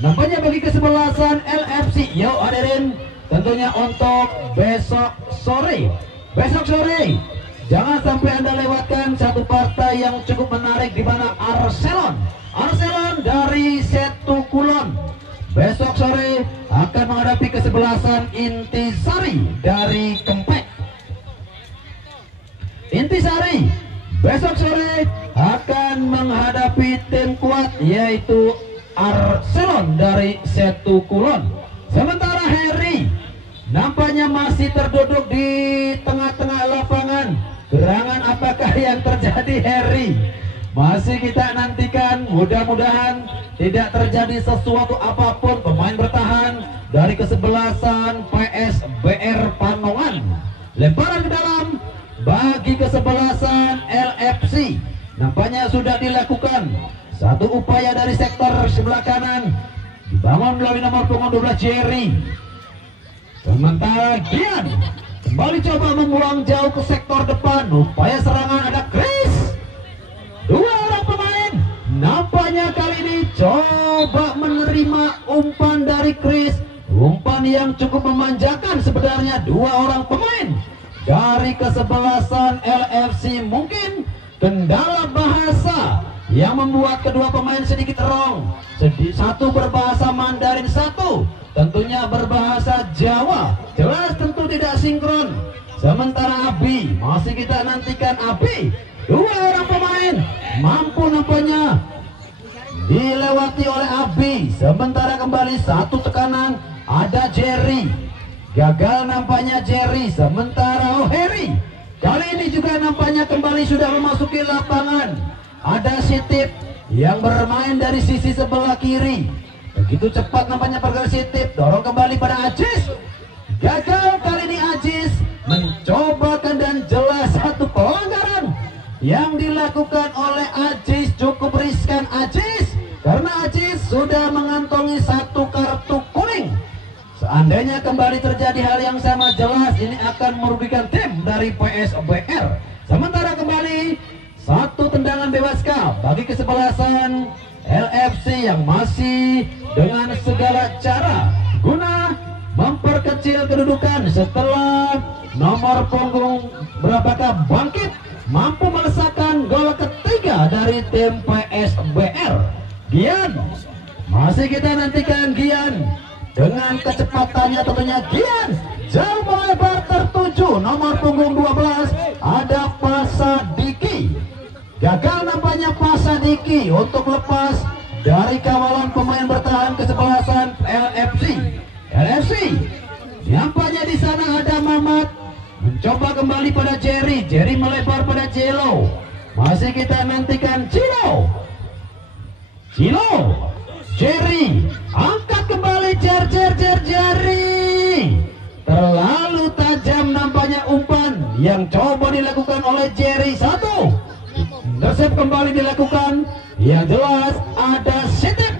nampaknya bagi kesebelasan LFC. Yo hadirin, tentunya untuk besok sore jangan sampai Anda lewatkan satu partai yang cukup menarik, di mana Arcelon dari Setu Kulon besok sore akan menghadapi kesebelasan Intisari dari Kempek. Intisari besok sore akan menghadapi tim kuat yaitu Arcelon dari Setu Kulon. Sementara Harry nampaknya masih terduduk di tengah-tengah lapangan. Gerangan apakah yang terjadi Harry? Masih kita nantikan, mudah-mudahan tidak terjadi sesuatu apapun. Pemain bertahan dari kesebelasan PSBR Panongan. Lemparan ke dalam bagi kesebelasan LFC nampaknya sudah dilakukan. Satu upaya dari sektor sebelah kanan dibangun melalui nomor punggung 12 Jerry. Sementara Gian kembali coba membuang jauh ke sektor depan. Upaya serangan ada Chris. 2 orang pemain nampaknya kali ini coba menerima umpan dari Chris. Umpan yang cukup memanjakan sebenarnya. 2 orang pemain dari kesebelasan LFC. Mungkin kendala bahasa yang membuat kedua pemain sedikit wrong. Satu berbahasa Mandarin, satu tentunya berbahasa Jawa. Jelas tentu tidak sinkron. Sementara Abi, masih kita nantikan Abi. 2 orang pemain mampu nampaknya dilewati oleh Abi. Sementara kembali satu tekanan ada Jerry. Gagal nampaknya Jerry. Sementara Harry kali ini juga nampaknya kembali sudah memasuki lapangan. Ada Sitip yang bermain dari sisi sebelah kiri. Begitu cepat nampaknya pergerakan Sitip. Dorong kembali pada Ajis. Gagal kali ini Ajis mencobakan, dan jelas satu pelanggaran yang dilakukan oleh Ajis. Cukup riskan Ajis, karena Ajis sudah mengantongi 1 kartu kuning. Seandainya kembali terjadi hal yang sama, jelas ini akan merugikan tim dari PSBR. Sementara kembali satu tendangan bebas bagi kesebelasan LFC yang masih dengan segala cara guna memperkecil kedudukan setelah nomor punggung berapakah Bangkit mampu melesakkan gol ketiga dari tim PSBR. Gian, masih kita nantikan Gian dengan kecepatannya. Tentunya Gian jauh melebar tertuju nomor punggung 12 ada Pasadiki. Gagal nampaknya Pasadiki untuk lepas dari kawalan pemain bertahan kesebelasan LFC. Nampaknya di sana ada Mamat mencoba kembali pada Jerry. Jerry melebar pada Cilo. Masih kita nantikan Cilo. Jerry angkat kembali Jerry. Terlalu tajam nampaknya umpan yang coba dilakukan oleh Jerry. Satu intercept kembali dilakukan. Yang jelas ada Sitip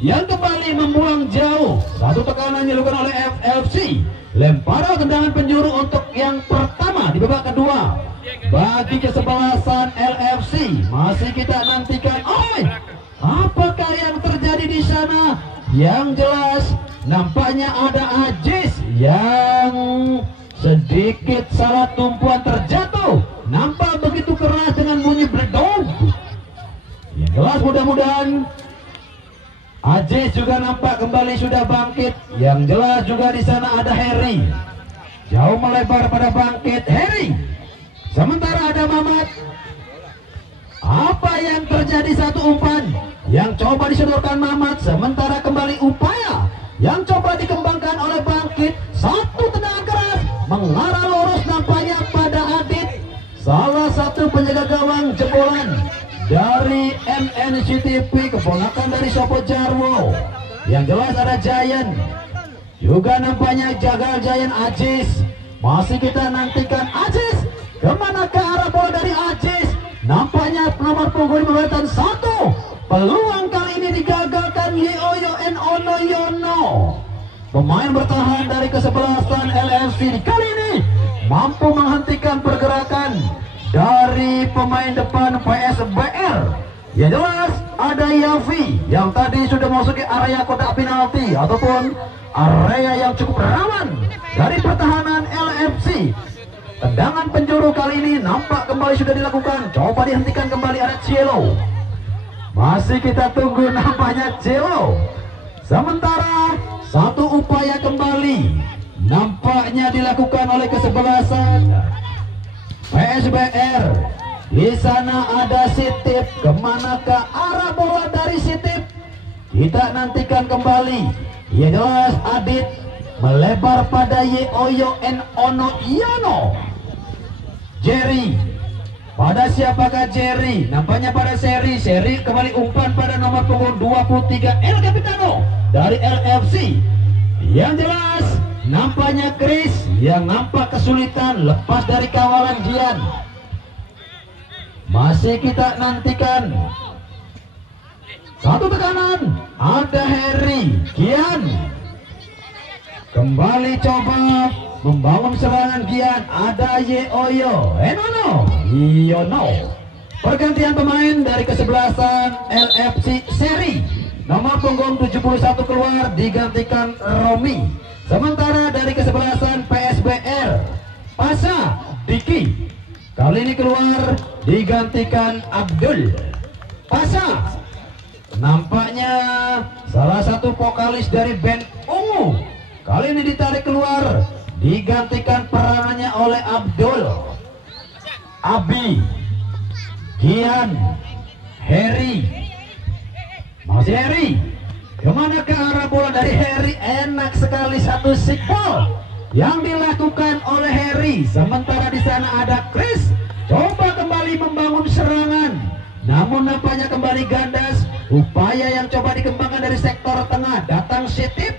yang kembali membuang jauh. Satu tekanan dilakukan oleh FFC. Lemparan tendangan penjuru untuk yang pertama di babak kedua bagi kesebelasan LFC. Masih kita nantikan. Apakah yang terjadi di sana? Yang jelas nampaknya ada Ajis yang sedang sedikit salah tumpuan terjatuh, nampak begitu keras dengan bunyi bledog. Yang jelas mudah-mudahan Aziz juga nampak kembali sudah bangkit. Yang jelas juga di sana ada Harry, jauh melebar pada bangkit Harry. Sementara ada Mamat. Apa yang terjadi? Satu umpan yang coba disodorkan Mamat, sementara kembali upaya yang coba dikembangkan oleh bangkit. Satu tendangan keras mengarah lurus nampaknya pada Adit, salah satu penjaga gawang jebolan dari MNCTP, keponakan dari Sopo Jarwo. Yang jelas ada Giant juga nampaknya, jagal Giant. Aziz, masih kita nantikan Aziz, kemana ke arah bola dari Aziz? Nampaknya nomor punggung memberikan satu, peluang kali ini digagalkan Yeoyo and Ono Yono. Pemain bertahan dari kesebelasan LFC kali ini mampu menghentikan pergerakan dari pemain depan PSBR. Ya jelas ada Yavi yang tadi sudah masuk ke area kotak penalti ataupun area yang cukup rawan dari pertahanan LFC. Tendangan penjuru kali ini nampak kembali sudah dilakukan, coba dihentikan kembali, ada Cielo. Masih kita tunggu nampaknya Cielo. Sementara satu upaya kembali nampaknya dilakukan oleh kesebelasan PSBR. Di sana ada Sitip, kemana ke arah bola dari Sitip? Kita nantikan kembali. Ya jelas Adit melebar pada Yeoyo and Ono Yono. Jerry, pada siapakah Jerry? Nampaknya pada Seri. Seri kembali umpan pada nomor punggung 23 El Capitano dari LFC. Yang jelas nampaknya Chris yang nampak kesulitan lepas dari kawalan Gian. Masih kita nantikan satu tekanan, ada Harry. Gian kembali coba membangun serangan. Gian, ada Yeoyo Enono Yono. Pergantian pemain dari kesebelasan LFC Seri, nomor punggung 71 keluar digantikan Romi. Sementara dari kesebelasan PSBR Pasha Diki kali ini keluar digantikan Abdul. Pasha nampaknya salah satu vokalis dari band Ungu, kali ini ditarik keluar digantikan peranannya oleh Abdul. Abi, Gian, Harry, masih Harry. Kemana ke arah bola dari Harry? Enak sekali satu sikbol yang dilakukan oleh Harry. Sementara di sana ada Chris, coba kembali membangun serangan, namun nampaknya kembali gandas. Upaya yang coba dikembangkan dari sektor tengah, datang Sitip.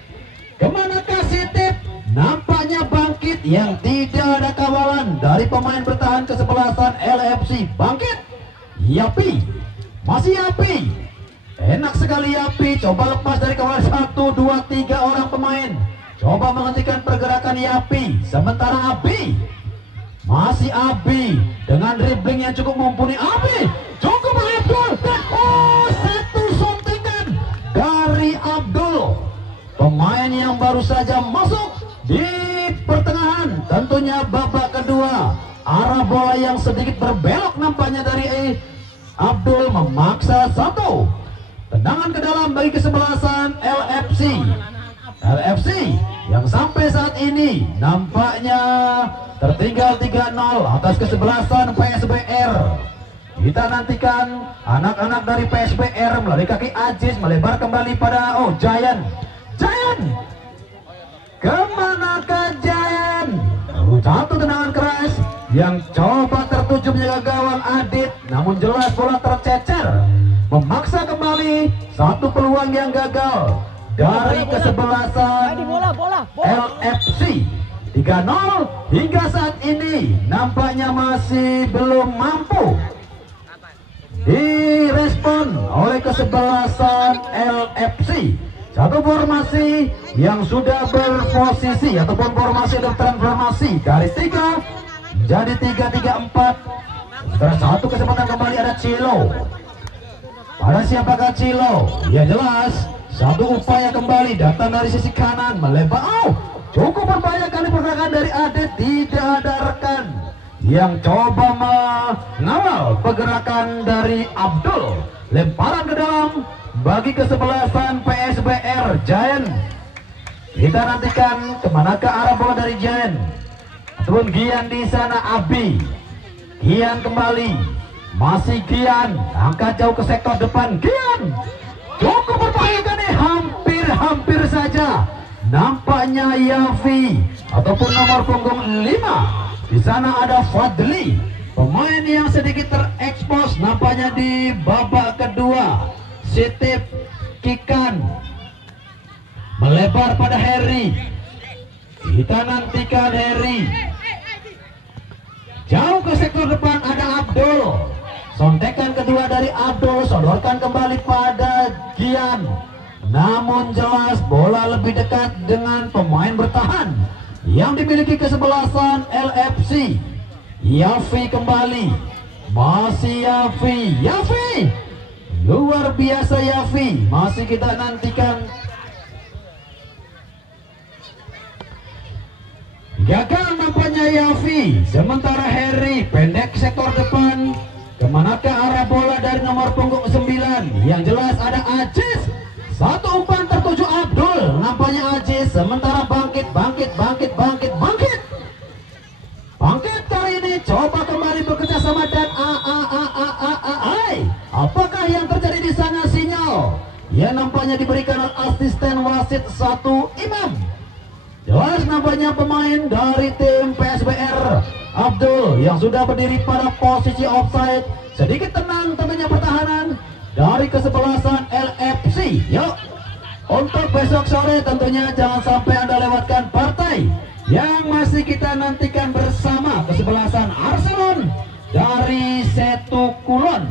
Kemana ke Sitip? Nampaknya bangkit yang tidak ada kawalan dari pemain bertahan kesebelasan LFC. Bangkit, Yapi, masih Yapi. Enak sekali Yapi, coba lepas dari kawalan 1, 2, 3 orang pemain, coba menghentikan pergerakan Yapi. Sementara Abi, masih Abi dengan dribbling yang cukup mumpuni. Abi cukup Abdul, dan satu suntikan dari Abdul, pemain yang baru saja masuk di pertengahan. Tentunya babak kedua, arah bola yang sedikit berbelok nampaknya dari Abdul memaksa satu tendangan ke dalam bagi kesebelasan LFC yang sampai saat ini nampaknya tertinggal 3-0 atas kesebelasan PSBR. Kita nantikan anak-anak dari PSBR melalui kaki Aziz melebar kembali pada Giant. Kemana ke Giant? Satu tendangan keras yang coba tertuju menjaga gawang Adit, namun jelas bola tercecer. Memaksa kembali satu peluang yang gagal dari kesebelasan LFC. 3-0 hingga saat ini nampaknya masih belum mampu direspon oleh kesebelasan LFC. Satu formasi yang sudah berposisi ataupun formasi bertransformasi dari 3 menjadi 3-3-4. Sementara satu kesempatan kembali ada Cilo. Pada siapakah Cilo? Ya jelas satu upaya kembali datang dari sisi kanan melebar. cukup berbahaya kali pergerakan dari Adit, tidak ada rekan yang coba mengawal pergerakan dari Abdul. Lemparan ke dalam bagi kesebelasan PSBR Giant. Kita nantikan kemanakah arah bola dari Giant. Ataupun Gian di sana, Abi. Gian kembali, masih Gian, angkat jauh ke sektor depan. Gian cukup berbahaya kali, hampir saja. Nampaknya Yafi ataupun nomor punggung 5. Di sana ada Fadli, pemain yang sedikit terekspos nampaknya di babak kedua. Sitip Kikan melebar pada Harry. Kita nantikan Harry. Jauh ke sektor depan ada Abdul. Sontekan kedua dari Abdul, sodorkan kembali pada Gian. Namun jelas bola lebih dekat dengan pemain bertahan yang dimiliki kesebelasan LFC. Yafi kembali, masih Yafi, luar biasa Yafi. Masih kita nantikan. Gagal nampaknya Yafi, sementara Harry pendek sektor depan. Kemanakah arah bola dari nomor punggung 9? Yang jelas ada Aziz. Satu umpan tertuju Abdul, nampaknya Aziz. Sementara bangkit kali ini coba kembali bekerja sama dan apakah yang terjadi di sana? Sinyal yang nampaknya diberikan oleh asisten wasit 1 Imam. Jelas nampaknya pemain dari tim PSBR Abdul yang sudah berdiri pada posisi offside. Sedikit tenang tentunya pertahanan dari kesebelasan LFC. Yuk, untuk besok sore tentunya jangan sampai Anda lewatkan partai yang masih kita nantikan bersama kesebelasan Arsenal dari Setu Kulon.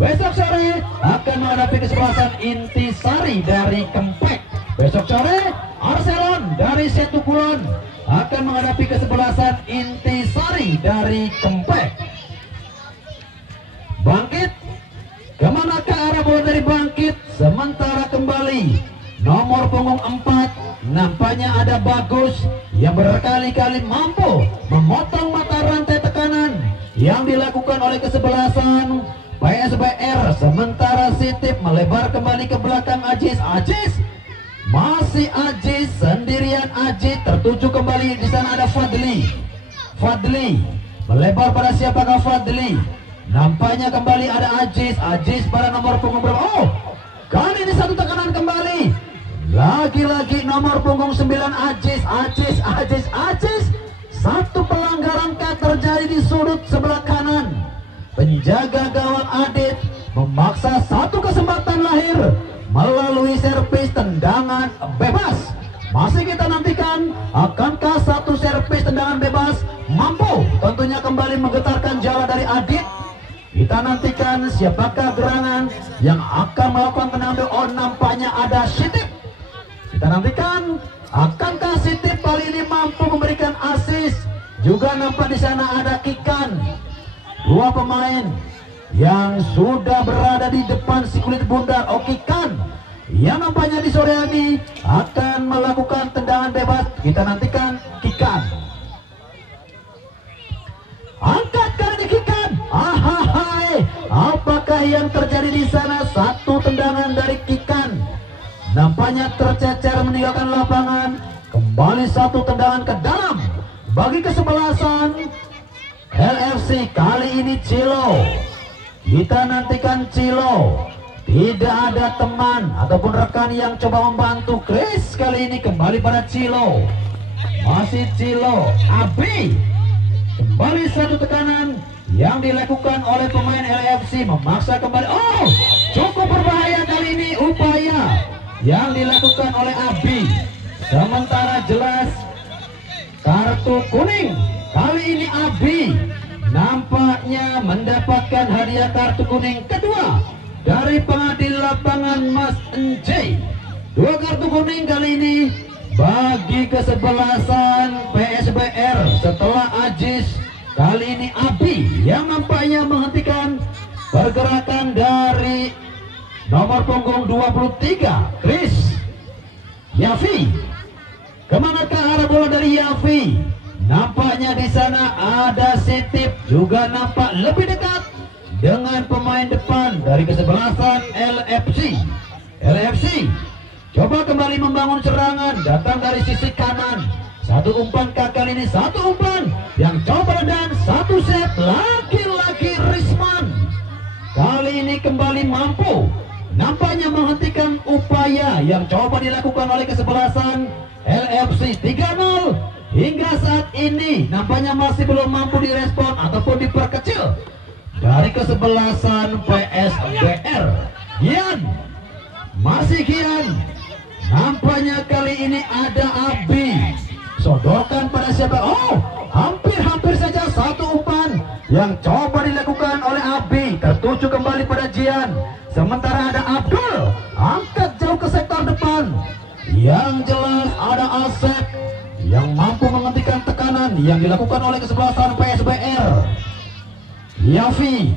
Besok sore akan menghadapi kesebelasan Intisari dari Kempek. Besok sore Arsenal dari Setu Kulon akan menghadapi kesebelasan Intisari dari Kempek. Bangkit, kemanakah arah bola dari Bangkit? Sementara kembali nomor punggung 4, nampaknya ada Bagus yang berkali-kali mampu memotong mata rantai tekanan yang dilakukan oleh kesebelasan PSBR. Sementara Sitip melebar kembali ke belakang Aziz. Masih Aziz, sendirian Aziz, tertuju kembali. Di sana ada Fadli melebar pada siapakah Fadli? Nampaknya kembali ada Aziz pada nomor punggung berapa? Oh, kali ini satu tekanan kembali. Lagi-lagi nomor punggung 9 Aziz. Satu pelanggaran terjadi di sudut sebelah kanan. Penjaga gawang Adit memaksa satu kesempatan lahir melalui servis tendangan bebas. Masih kita nantikan, akankah satu servis tendangan bebas mampu tentunya kembali menggetarkan jala dari Adit. Kita nantikan siapakah gerangan yang akan melakukan tendangan bebas. Oh, nampaknya ada Sitip. Kita nantikan, akankah Sitip kali ini mampu memberikan assist. Juga nampak di sana ada Kikan. Dua pemain yang sudah berada di depan si kulit bundar. Oh, Kikan yang nampaknya di sore ini akan melakukan tendangan bebas. Kita nantikan Kikan. Angkat kali ini Kikan. Apakah yang terjadi di sana? Satu tendangan dari Kikan nampaknya tercecer meninggalkan lapangan. Kembali satu tendangan ke dalam bagi kesebelasan LFC. Kali ini Cilo. Kita nantikan Cilo. Tidak ada teman ataupun rekan yang coba membantu. Chris kali ini kembali pada Cilo. Masih Cilo. Abi. Kembali satu tekanan yang dilakukan oleh pemain LFC, memaksa kembali. Oh, cukup berbahaya kali ini upaya yang dilakukan oleh Abi. Sementara jelas kartu kuning. Kali ini Abi nampaknya mendapatkan hadiah kartu kuning kedua dari pengadil lapangan Mas NJ. Dua kartu kuning kali ini bagi kesebelasan PSBR setelah Aziz. Kali ini Abi yang nampaknya menghentikan pergerakan dari nomor punggung 23 Chris Yafi. Kemanakah arah bola nampak lebih dekat dengan pemain depan dari kesebelasan LFC. LFC coba kembali membangun serangan, datang dari sisi kanan. Satu umpan kali ini, satu umpan yang coba dan satu set laki-laki Risman. Kali ini kembali mampu nampaknya menghentikan upaya yang coba dilakukan oleh kesebelasan LFC. 3-0 hingga saat ini nampaknya masih belum mampu direspon ataupun diperkecil dari kesebelasan PSBR. Gian, masih Gian. Nampaknya kali ini ada Abi. Sodorkan pada siapa? Oh, hampir saja satu umpan yang coba dilakukan oleh Abi tertuju kembali pada Gian. Sementara ada Abdul, angkat jauh ke sektor depan. Yang jelas ada Asep yang mampu menghentikan tekanan yang dilakukan oleh kesebelasan PSBR. Yafi,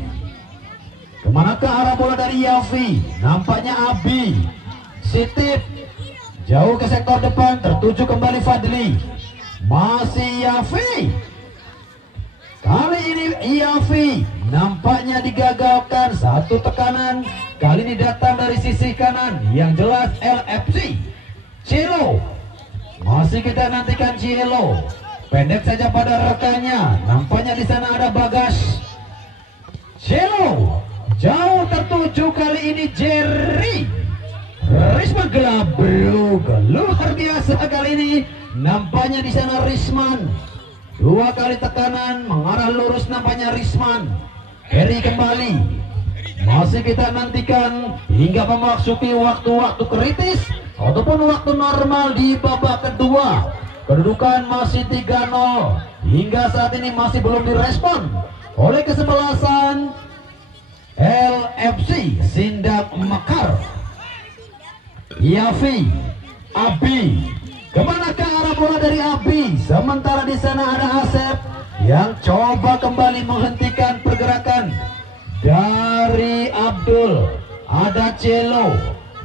kemanakah arah bola dari Yafi? Nampaknya Abi. Sitip, jauh ke sektor depan, tertuju kembali Fadli. Masih Yafi. Kali ini Yafi nampaknya digagalkan. Satu tekanan kali ini datang dari sisi kanan. Yang jelas LFC. Cilo, masih kita nantikan Cilo. Pendek saja pada rekannya. Nampaknya di sana ada Bagas. Cilo jauh tertuju kali ini Jerry. Risman Gelablu, luar biasa kali ini. Nampaknya di sana Risman. Dua kali tekanan mengarah lurus, nampaknya Risman. Harry kembali. Masih kita nantikan hingga memasuki waktu-waktu kritis ataupun waktu normal di babak kedua. Kedudukan masih 3-0. Hingga saat ini masih belum direspon oleh kesebelasan LFC Sindang Mekar. Yafi, Abi, kemanakah arah bola dari Abi? Sementara di sana ada Asep yang coba kembali menghentikan pergerakan dari Abdul. Ada Celo,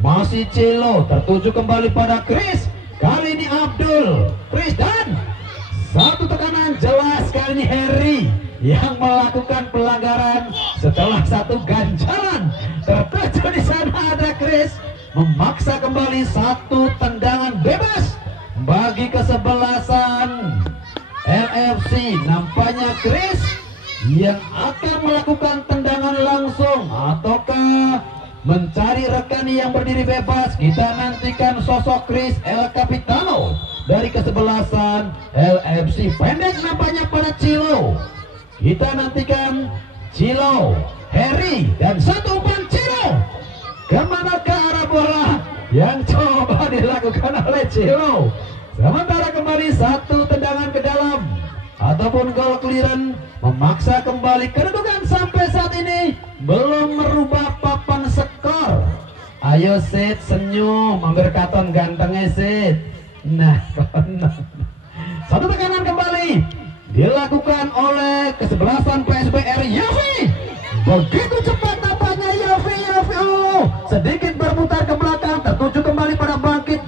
masih Celo tertuju kembali pada Chris. Kali ini Abdul, Chris, dan satu tekanan jelas kali ini Harry yang melakukan pelanggaran setelah satu ganjalan. Tertuju di sana ada Chris, memaksa kembali satu tendangan bebas bagi kesebelasan LFC. Nampaknya Chris yang akan melakukan tendangan langsung ataukah mencari rekan yang berdiri bebas. Kita nantikan sosok Chris El Capitano dari kesebelasan LFC. Pendek nampaknya pada Cilo. Kita nantikan Cilo, Harry, dan satu umpan Cilo. Kemanakah arah bola yang coba dilakukan oleh Cilo? Sementara kembali satu tendangan ke dalam ataupun goal clearance memaksa kembali kedudukan sampai saat ini belum merubah papan skor. Ayo Sid, senyum, mampir katon gantengnya Sid. Nah, satu tekanan kembali dilakukan oleh kesebelasan PSBR. Yafi, begitu cepat nampaknya Yafi. Oh, sedikit berputar ke belakang, tertuju kembali pada Bangkit.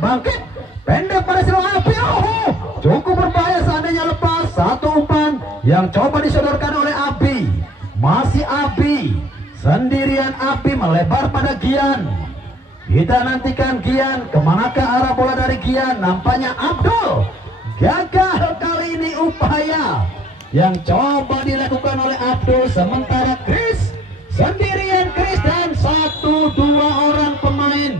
Pendek pada Silo Api. Oh, cukup berbahaya seandainya lepas. Satu umpan yang coba disodorkan oleh Abi. Masih Abi, sendirian Abi melebar pada Gian. Kita nantikan Gian, kemanakah arah bola dari Gian? Nampaknya Abdul. Gagal kali ini upaya yang coba dilakukan oleh Abdul. Sementara Chris, sendirian Chris dan satu dua orang pemain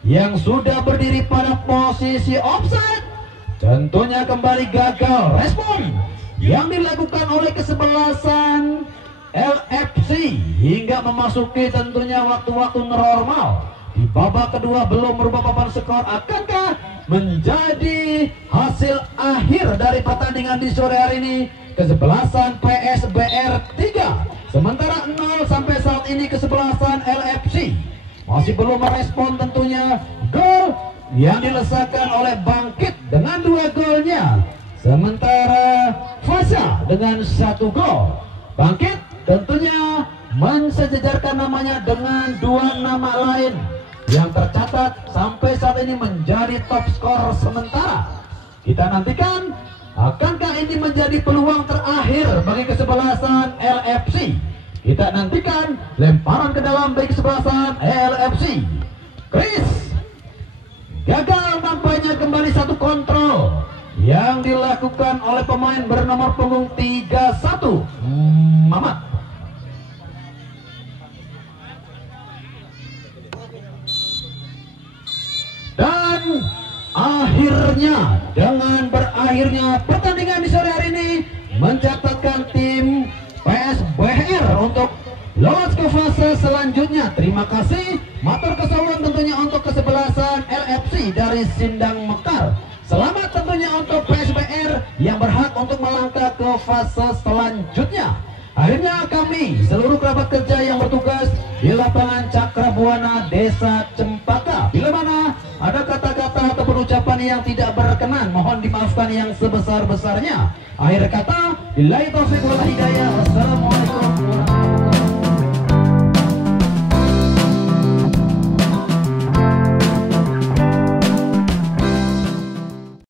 yang sudah berdiri pada posisi offside. Tentunya kembali gagal respon yang dilakukan oleh kesebelasan LFC hingga memasuki tentunya waktu-waktu normal. Di babak kedua belum merubah papan skor. Akankah menjadi hasil akhir dari pertandingan di sore hari ini? Kesebelasan PSBR 3, sementara 0 sampai saat ini kesebelasan LFC masih belum merespon tentunya gol yang dilesakkan oleh Bangkit dengan 2 golnya, sementara Fasha dengan 1 gol. Bangkit tentunya mensejajarkan namanya dengan 2 nama lain yang tercatat sampai saat ini menjadi top skor sementara. Kita nantikan Akankah ini menjadi peluang terakhir bagi kesebelasan LFC? Kita nantikan lemparan ke dalam bagi kesebelasan LFC. Chris gagal, nampaknya kembali satu kontrol yang dilakukan oleh pemain bernomor punggung 31 Mamat. Dan akhirnya, dengan berakhirnya pertandingan di sore hari ini, mencatatkan tim PSBR untuk lolos ke fase selanjutnya. Terima kasih, matur kesuwun tentunya untuk kesebelasan LFC dari Sindang Mekar. Selamat tentunya untuk PSBR yang berhak untuk melangkah ke fase selanjutnya. Akhirnya kami, seluruh kerabat kerja yang bertugas di lapangan Cakrabuana Desa Cempaka, bila mana ada kata-kata atau ucapan yang tidak berkenan, mohon dimaafkan yang sebesar-besarnya. Akhir kata, billahi taufiq wal hidayah. Wassalamualaikum